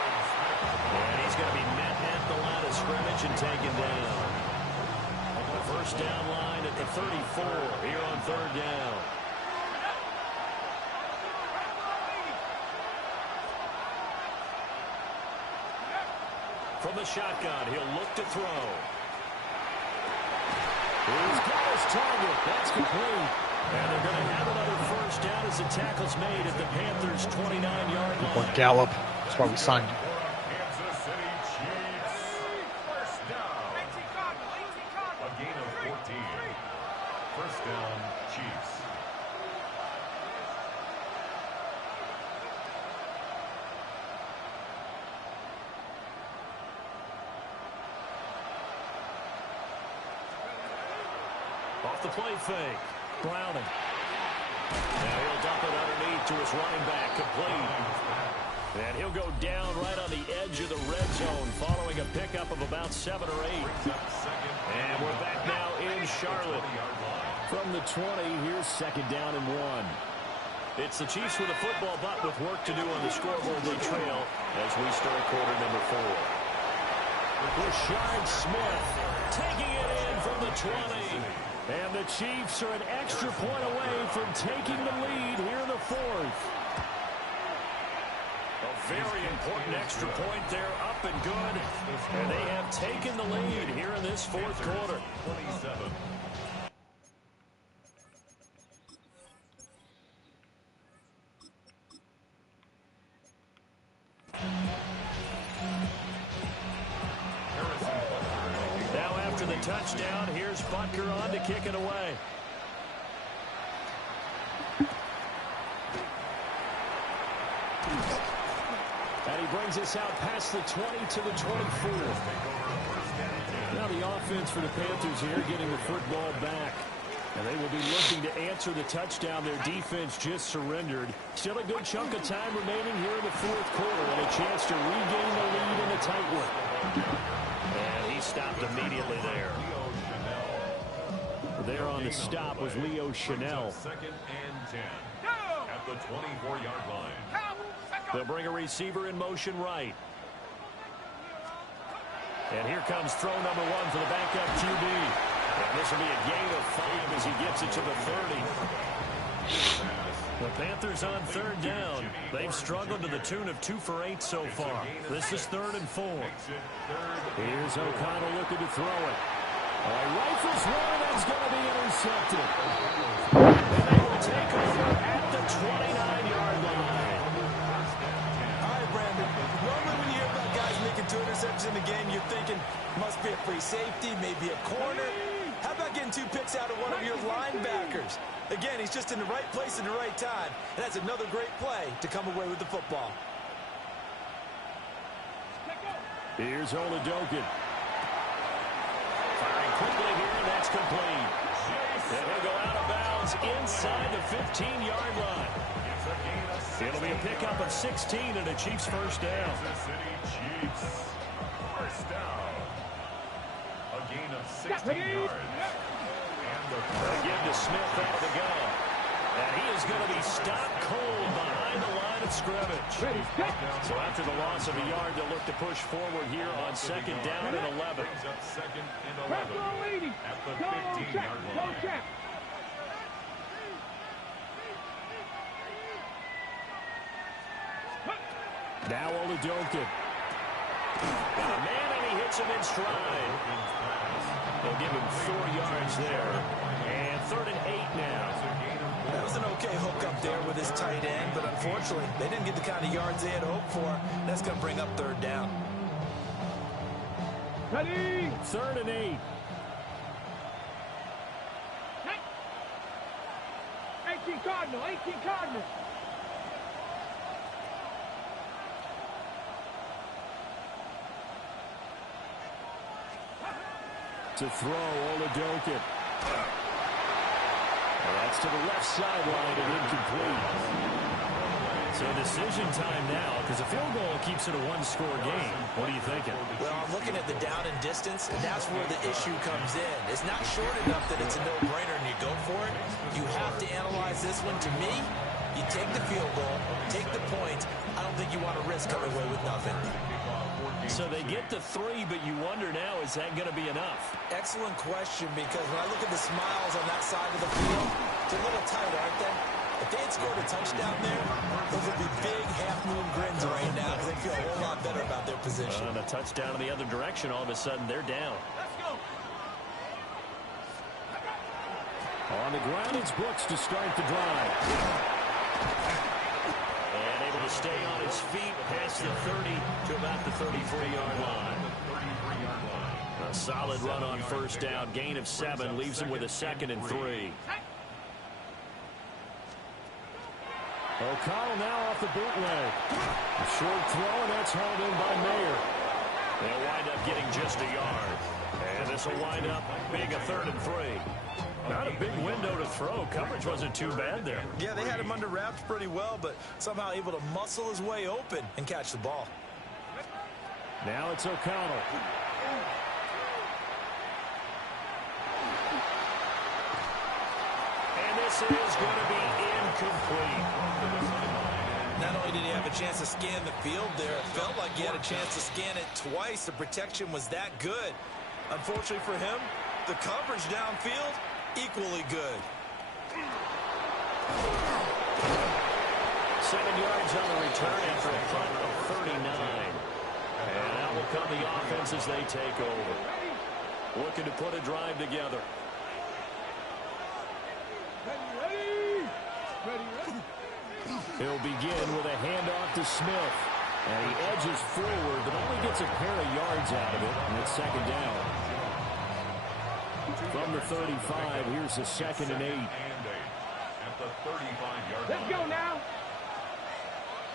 And he's going to be met at the line of scrimmage and taken down. The first down line at the 34 here on third down. From the shotgun, he'll look to throw. He's got his target. That's complete. And they're going to have another first down as the tackle's made at the Panthers' 29-yard line. Or Gallup. That's why we signed him. Kansas City Chiefs. First down. A gain of 14. First down, Chiefs. Off the play fake. Browning. Now he'll dump it underneath to his running back. Complete. And he'll go down right on the edge of the red zone following a pickup of about 7 or 8. And we're back now in Charlotte. From the 20, here's second down and 1. It's the Chiefs with a football, but with work to do on the scoreboard. They trail as we start quarter number 4. Rashard Smith taking it in from the 20. And the Chiefs are an extra point away from taking the lead here in the 4th. A very important extra point there, up and good. And they have taken the lead here in this 4th quarter. 27. Now after the touchdown, here's Butker on to kick it away. And he brings us out past the 20 to the 24. Now the offense for the Panthers here getting the football back. And they will be looking to answer the touchdown their defense just surrendered. Still a good chunk of time remaining here in the fourth quarter and a chance to regain the lead in a tight one. And he stopped immediately there. There on the stop was Leo Chanel. Second and 10 at the 24-yard line. They'll bring a receiver in motion right. And here comes throw number one for the backup QB. And this will be a gain of 5 as he gets it to the 30. The Panthers on third down. They've struggled to the tune of 2 for 8 so far. This is 3rd and 4. Here's O'Connell looking to throw it. Rifles one, that's going to be intercepted. And they will take over at the 29-yard line. All right, Brandon. Normally when you hear about guys making 2 interceptions in the game, you're thinking must be a free safety, maybe a corner. How about getting 2 picks out of one of your linebackers? Again, he's just in the right place at the right time. And that's another great play to come away with the football. Here's Oladokin. Firing quickly here, and that's complete. And he'll go out of bounds inside the 15-yard line. It'll be a pickup of 16 and a Chiefs first down. Chiefs first down. A gain of 16 yards. Again to Smith out of the gun. And he is going to be stopped cold behind the line of scrimmage. So after the loss of a yard, they'll look to push forward here on second down and 11. Second and 11 at the 15-yard line. Now Oladokin. Got a man, and he hits him in stride. They'll give him 4 yards there. And 3rd and 8 now. That was an okay hook up there with his tight end, but unfortunately, they didn't get the kind of yards they had hoped for. That's going to bring up 3rd down. Ready? 3rd and 8. 18 Cardinal, 18 Cardinal. To throw, Oladokin. That's to the left sideline and incomplete. So decision time now, because a field goal keeps it a 1-score game. What are you thinking? Well, I'm looking at the down and distance, and that's where the issue comes in. It's not short enough that it's a no-brainer and you go for it. You have to analyze this one. To me, you take the field goal, take the point. I don't think you want to risk coming away with nothing. So they get the 3, but you wonder now, is that going to be enough? Excellent question, because when I look at the smiles on that side of the field, it's a little tight, aren't they? If they had scored a touchdown there, those would be big half-moon grins right now because they feel a whole lot better about their position. And a touchdown in the other direction, all of a sudden they're down. On the ground, it's Brooks to start the drive. And able to stay on his feet past the 30 to about the 33-yard line. A solid run on first down. Gain of 7 leaves him with a 2nd and 3. O'Connell now off the bootleg. A short throw, and that's hauled in by Mayer. They'll wind up getting just a yard. And this will wind up being a 3rd and 3. Not a big window to throw. Coverage wasn't too bad there. Yeah, they had him under wraps pretty well, but somehow able to muscle his way open and catch the ball. Now it's O'Connell. And this is going to be incomplete. Not only did he have a chance to scan the field there, it felt like he had a chance to scan it twice. The protection was that good. Unfortunately for him, the coverage downfield, equally good. 7 yards on the return after a punt of 39. And now will come the offense as they take over. Looking to put a drive together. He'll begin with a handoff to Smith. And he edges forward, but only gets a pair of yards out of it. And it's 2nd down. From the 35, here's the 2nd and 8. At the 35-yard line. Let's go now.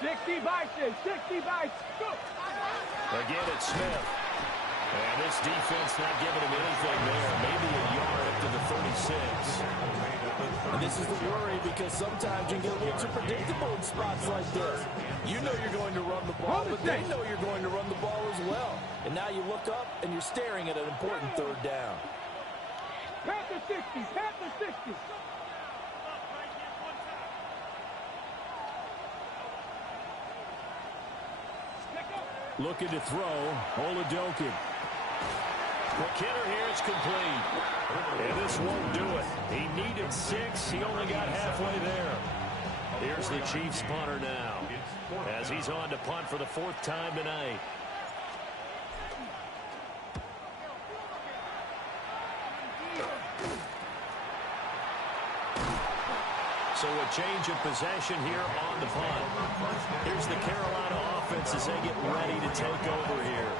60 bites, 60 bites. Go. Again, it's Smith. And this defense not giving him anything there. Maybe a yard up to the 36. And this is the worry because sometimes you get a little too predictable in spots like this. You know you're going to run the ball, but they know you're going to run the ball as well. And now you look up and you're staring at an important third down. Panther 60, Panther 60. Looking to throw, Oladokin. McKinnon here is complete. And this won't do it. He needed 6. He only got halfway there. Here's the Chiefs punter now as he's on to punt for the 4th time tonight. So a change of possession here on the punt. Here's the Carolina offense as they get ready to take over here.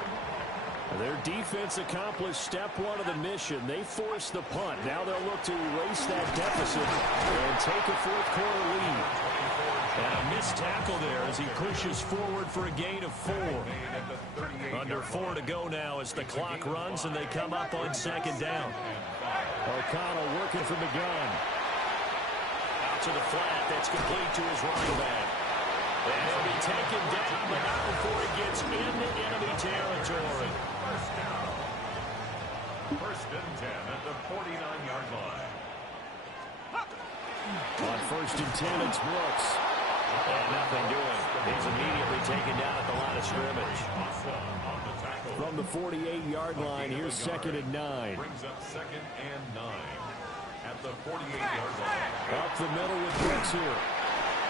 Their defense accomplished step 1 of the mission. They forced the punt. Now they'll look to erase that deficit and take a 4th quarter lead. And a missed tackle there as he pushes forward for a gain of 4. Under 4 to go now as the clock runs and they come up on 2nd down. O'Connell working from the gun. Out to the flat. That's complete to his running back. And he'll be taken down, but not before he gets into enemy territory. First down. 1st and 10 at the 49-yard line. On 1st and 10, it's Brooks. And nothing doing. He's immediately taken down at the line of scrimmage. From the 48-yard line, here's 2nd and 9. Brings up 2nd and 9 at the 48-yard line. Up the middle with Brooks here.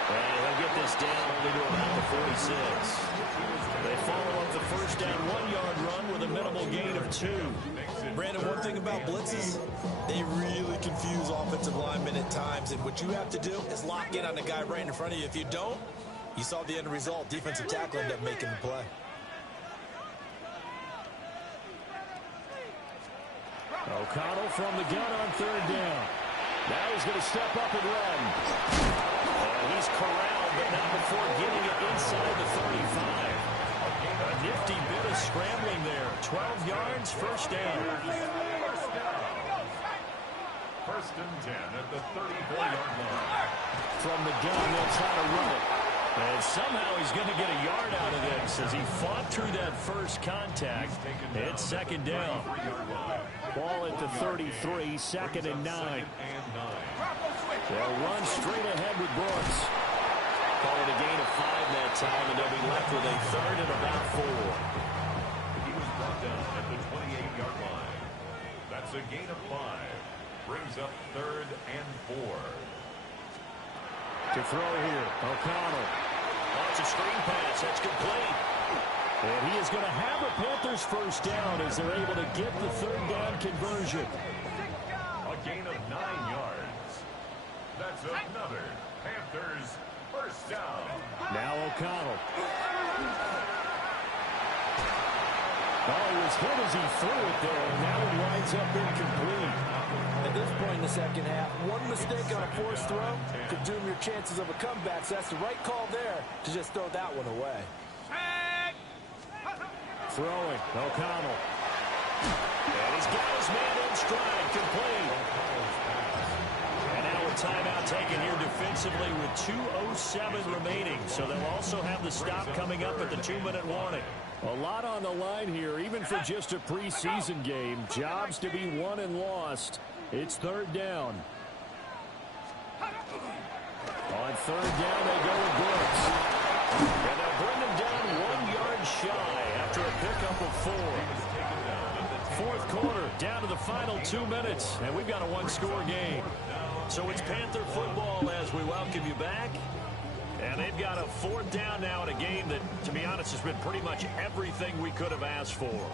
And they'll get this down only to about the 46. They follow up the 1st down 1-yard run with a minimal gain of 2. Brandon, one thing about blitzes, they really confuse offensive linemen at times. And what you have to do is lock in on the guy right in front of you. If you don't, you saw the end result. Defensive tackle ended up making the play. O'Connell from the gun on 3rd down. Now he's going to step up and run. And he's corralled, but not before getting it inside the 35. A nifty bit of scrambling there. 12 yards, 1st down. 1st and 10 at the 34-yard line. From the gun, they'll try to run it. And somehow he's going to get a yard out of this as he fought through that first contact. It's 2nd down. Ball at the 33, 2nd and 9. They'll run straight ahead with Brooks. Call it a gain of 5 that time, and they'll be left with a 3rd and about 4. He was brought down at the 28-yard line. That's a gain of 5. Brings up 3rd and 4. To throw here, O'Connell. Oh, it's a screen pass. That's complete. And he is going to have a Panthers 1st down as they're able to get the 3rd down conversion. A gain of 9 yards. That's another Panthers 1st down. Now O'Connell. Oh, he was hit as he threw it there, and now it winds up incomplete. At this point in the 2nd half, one mistake on a forced throw could doom your chances of a comeback. So that's the right call there to just throw that one away. Throwing, O'Connell. And he's got his man in stride, complete. And now a timeout taken here defensively with 2:07 remaining. So they'll also have the stop coming up at the 2-minute warning. A lot on the line here, even for just a preseason game. Jobs to be won and lost. It's 3rd down. On 3rd down, they go with Brooks. And they'll bring him down 1 yard shy after a pickup of 4. 4th quarter, down to the final 2 minutes, and we've got a 1-score game. So it's Panther football as we welcome you back. And they've got a 4th down now in a game that, to be honest, has been pretty much everything we could have asked for.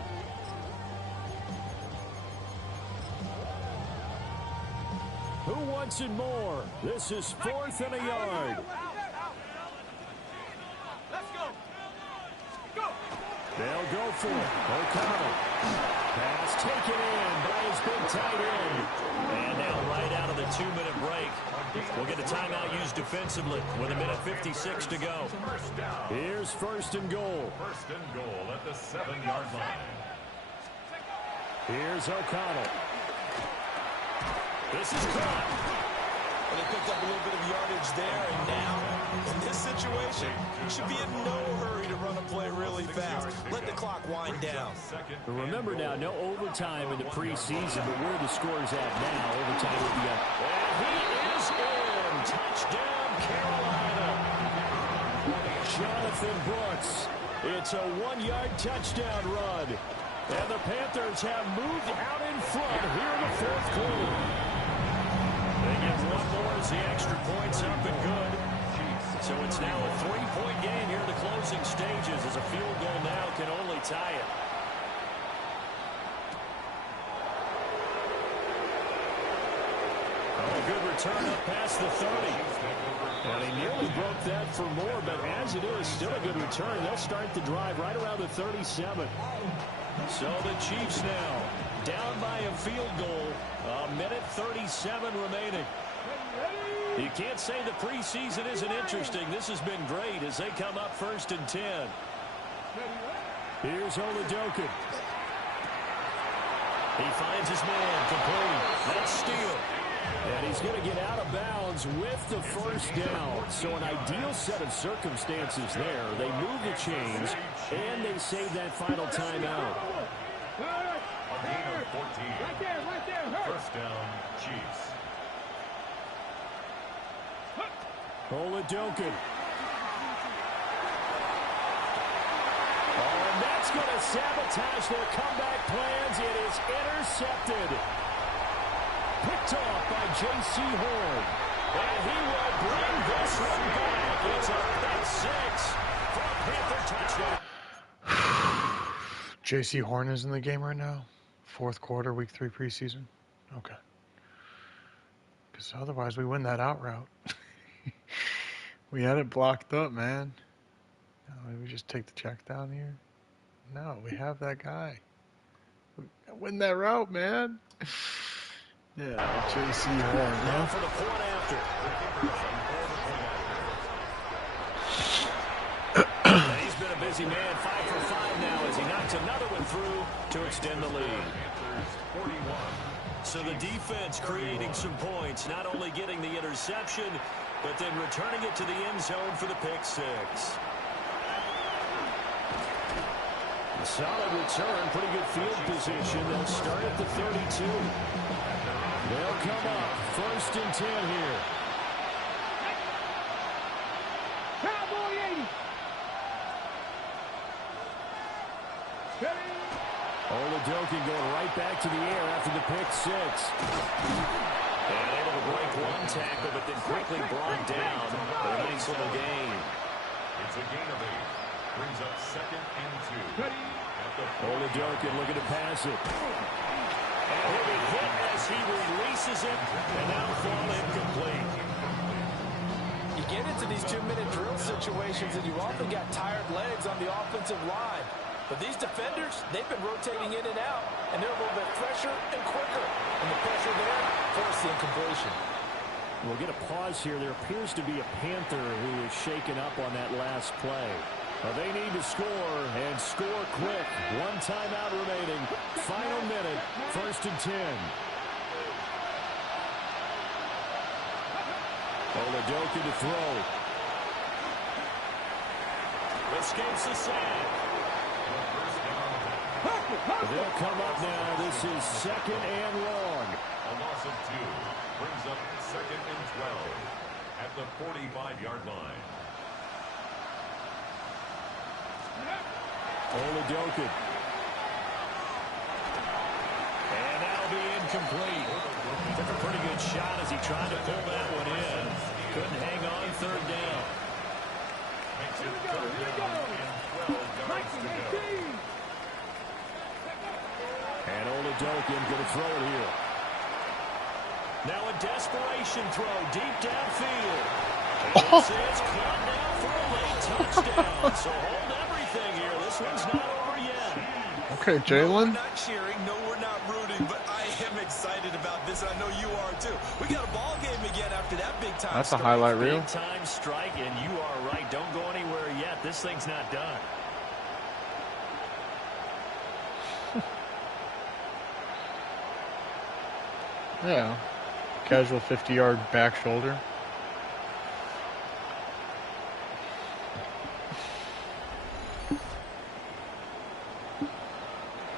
Who wants it more? This is 4th and a yard. Let's go. Go. They'll go for it. O'Connell. Pass taken in by his big tight end. And now right out of the 2-minute break, we'll get a timeout used defensively with 1:56 to go. Here's first and goal. First and goal at the 7-yard line. Here's O'Connell. This is caught. Well, they picked up a little bit of yardage there, and now, in this situation, you should be in no hurry to run a play really fast. Let the clock wind down. Remember now, no overtime in the preseason, but where the score's at now, overtime will be up. And he is in. Touchdown, Carolina. Jonathan Brooks. It's a 1-yard touchdown run. And the Panthers have moved out in front here in the fourth quarter. They get one more as the extra point's up and good. So it's now a 3-point game here in the closing stages as a field goal now can only tie it. Oh, a good return up past the 30. And he nearly broke that for more, but as it is, still a good return. They'll start the drive right around the 37. So the Chiefs now down by a field goal. 1:37 remaining. You can't say the preseason isn't interesting. This has been great as they come up first and 10. Here's Oladokin. He finds his man complete. That's steal. And he's going to get out of bounds with the first down. So an ideal set of circumstances there. They move the chains, and they save that final timeout. A gain of 14. Right there. First down, Chiefs. Oladokin. Oh, and that's going to sabotage their comeback plans. It is intercepted. Picked off by J.C. Horn. And he will bring this one back. It's a pick six for a Panther touchdown. J.C. Horn is in the game right now? Fourth quarter, week 3 preseason? Okay. Because otherwise we win that out route. We had it blocked up, man. No, we just take the check down here? No, we have that guy. Win that route, man. Yeah, J.C. Horn. Now for the point after. He's been a busy man, 5 for 5 now as he knocks another one through to extend the lead. So the defense creating some points, not only getting the interception, but then returning it to the end zone for the pick six. A solid return, pretty good field position. They'll start at the 32. They'll come up first and 10 here. Cowboy 80. Oladokin going right back to the air after the pick six. And able to break one tackle, but then quickly brought down. A nice little gain. It's a gain of 8. Brings up second and 2. Oladokin looking to pass it. And he'll be hit as he releases it, and now fall incomplete. You get into these 2-minute drill situations, and you often got tired legs on the offensive line. But these defenders, they've been rotating in and out, and they're a little bit fresher and quicker. And the pressure there forced the incompletion. We'll get a pause here. There appears to be a Panther who is shaken up on that last play. They need to score, and score quick. One timeout remaining. Final minute, first and 10. Oladokin to throw. Escapes the sack. They'll come up now. This is second and long. A loss of 2 brings up second and 12 at the 45-yard line. Oladokin. And that'll be incomplete. Took a pretty good shot as he tried to pull that one in. Couldn't hang on third down. Makes it third down and 12 yards to go. And Oladokin going to throw it here. Now a desperation throw deep downfield. And it's caught now for a late touchdown. So hold everything here. This one's not over Okay, No, Jalen. we're not cheering. No, we're not rooting. But I am excited about this, and I know you are too. We got a ball game again after that big time. That's a highlight reel. Big time strike, and you are right. Don't go anywhere yet. This thing's not done. Yeah. Casual 50-yard back shoulder.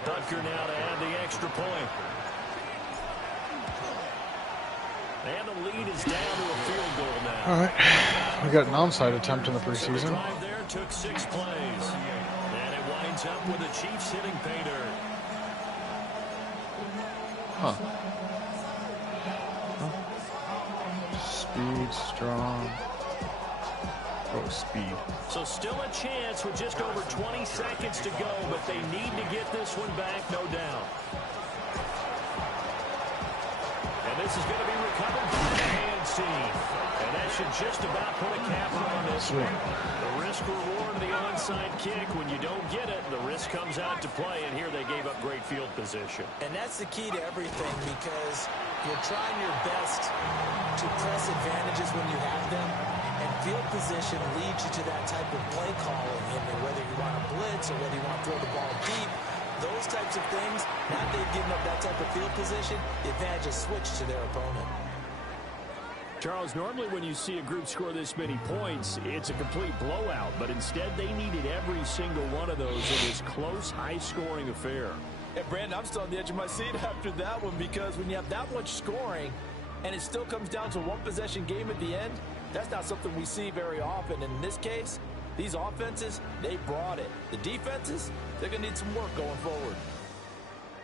Butker now to add the extra point. And the lead is down to a field goal now. All right. We got an onside attempt in the So the preseason. drive there took 6 plays. And it winds up with the Chiefs hitting pay dirt. Huh. Speed, strong. Oh, speed. So still a chance with just over 20 seconds to go, but they need to get this one back, no doubt. And this is going to be recovered by the hands team. And that should just about put a cap on this one. The risk reward of the onside kick. When you don't get it, the risk comes out to play, and here they gave up great field position. And that's the key to everything, because you're trying your best to press advantages when you have them, and field position leads you to that type of play calling. And whether you want to blitz or whether you want to throw the ball deep, those types of things, now they've given up that type of field position, the advantage is switched to their opponent. Charles, normally when you see a group score this many points, it's a complete blowout. But instead, they needed every single one of those in this close, high-scoring affair. And Brandon, I'm still on the edge of my seat after that one, because when you have that much scoring and it still comes down to one possession game at the end, that's not something we see very often. And in this case, these offenses, they brought it. The defenses, they're going to need some work going forward.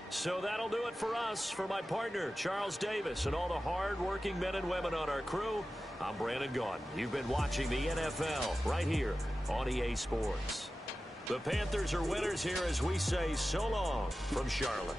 So that'll do it for us. For my partner, Charles Davis, and all the hard-working men and women on our crew, I'm Brandon Gaudin. You've been watching the NFL right here on EA Sports. The Panthers are winners here as we say so long from Charlotte.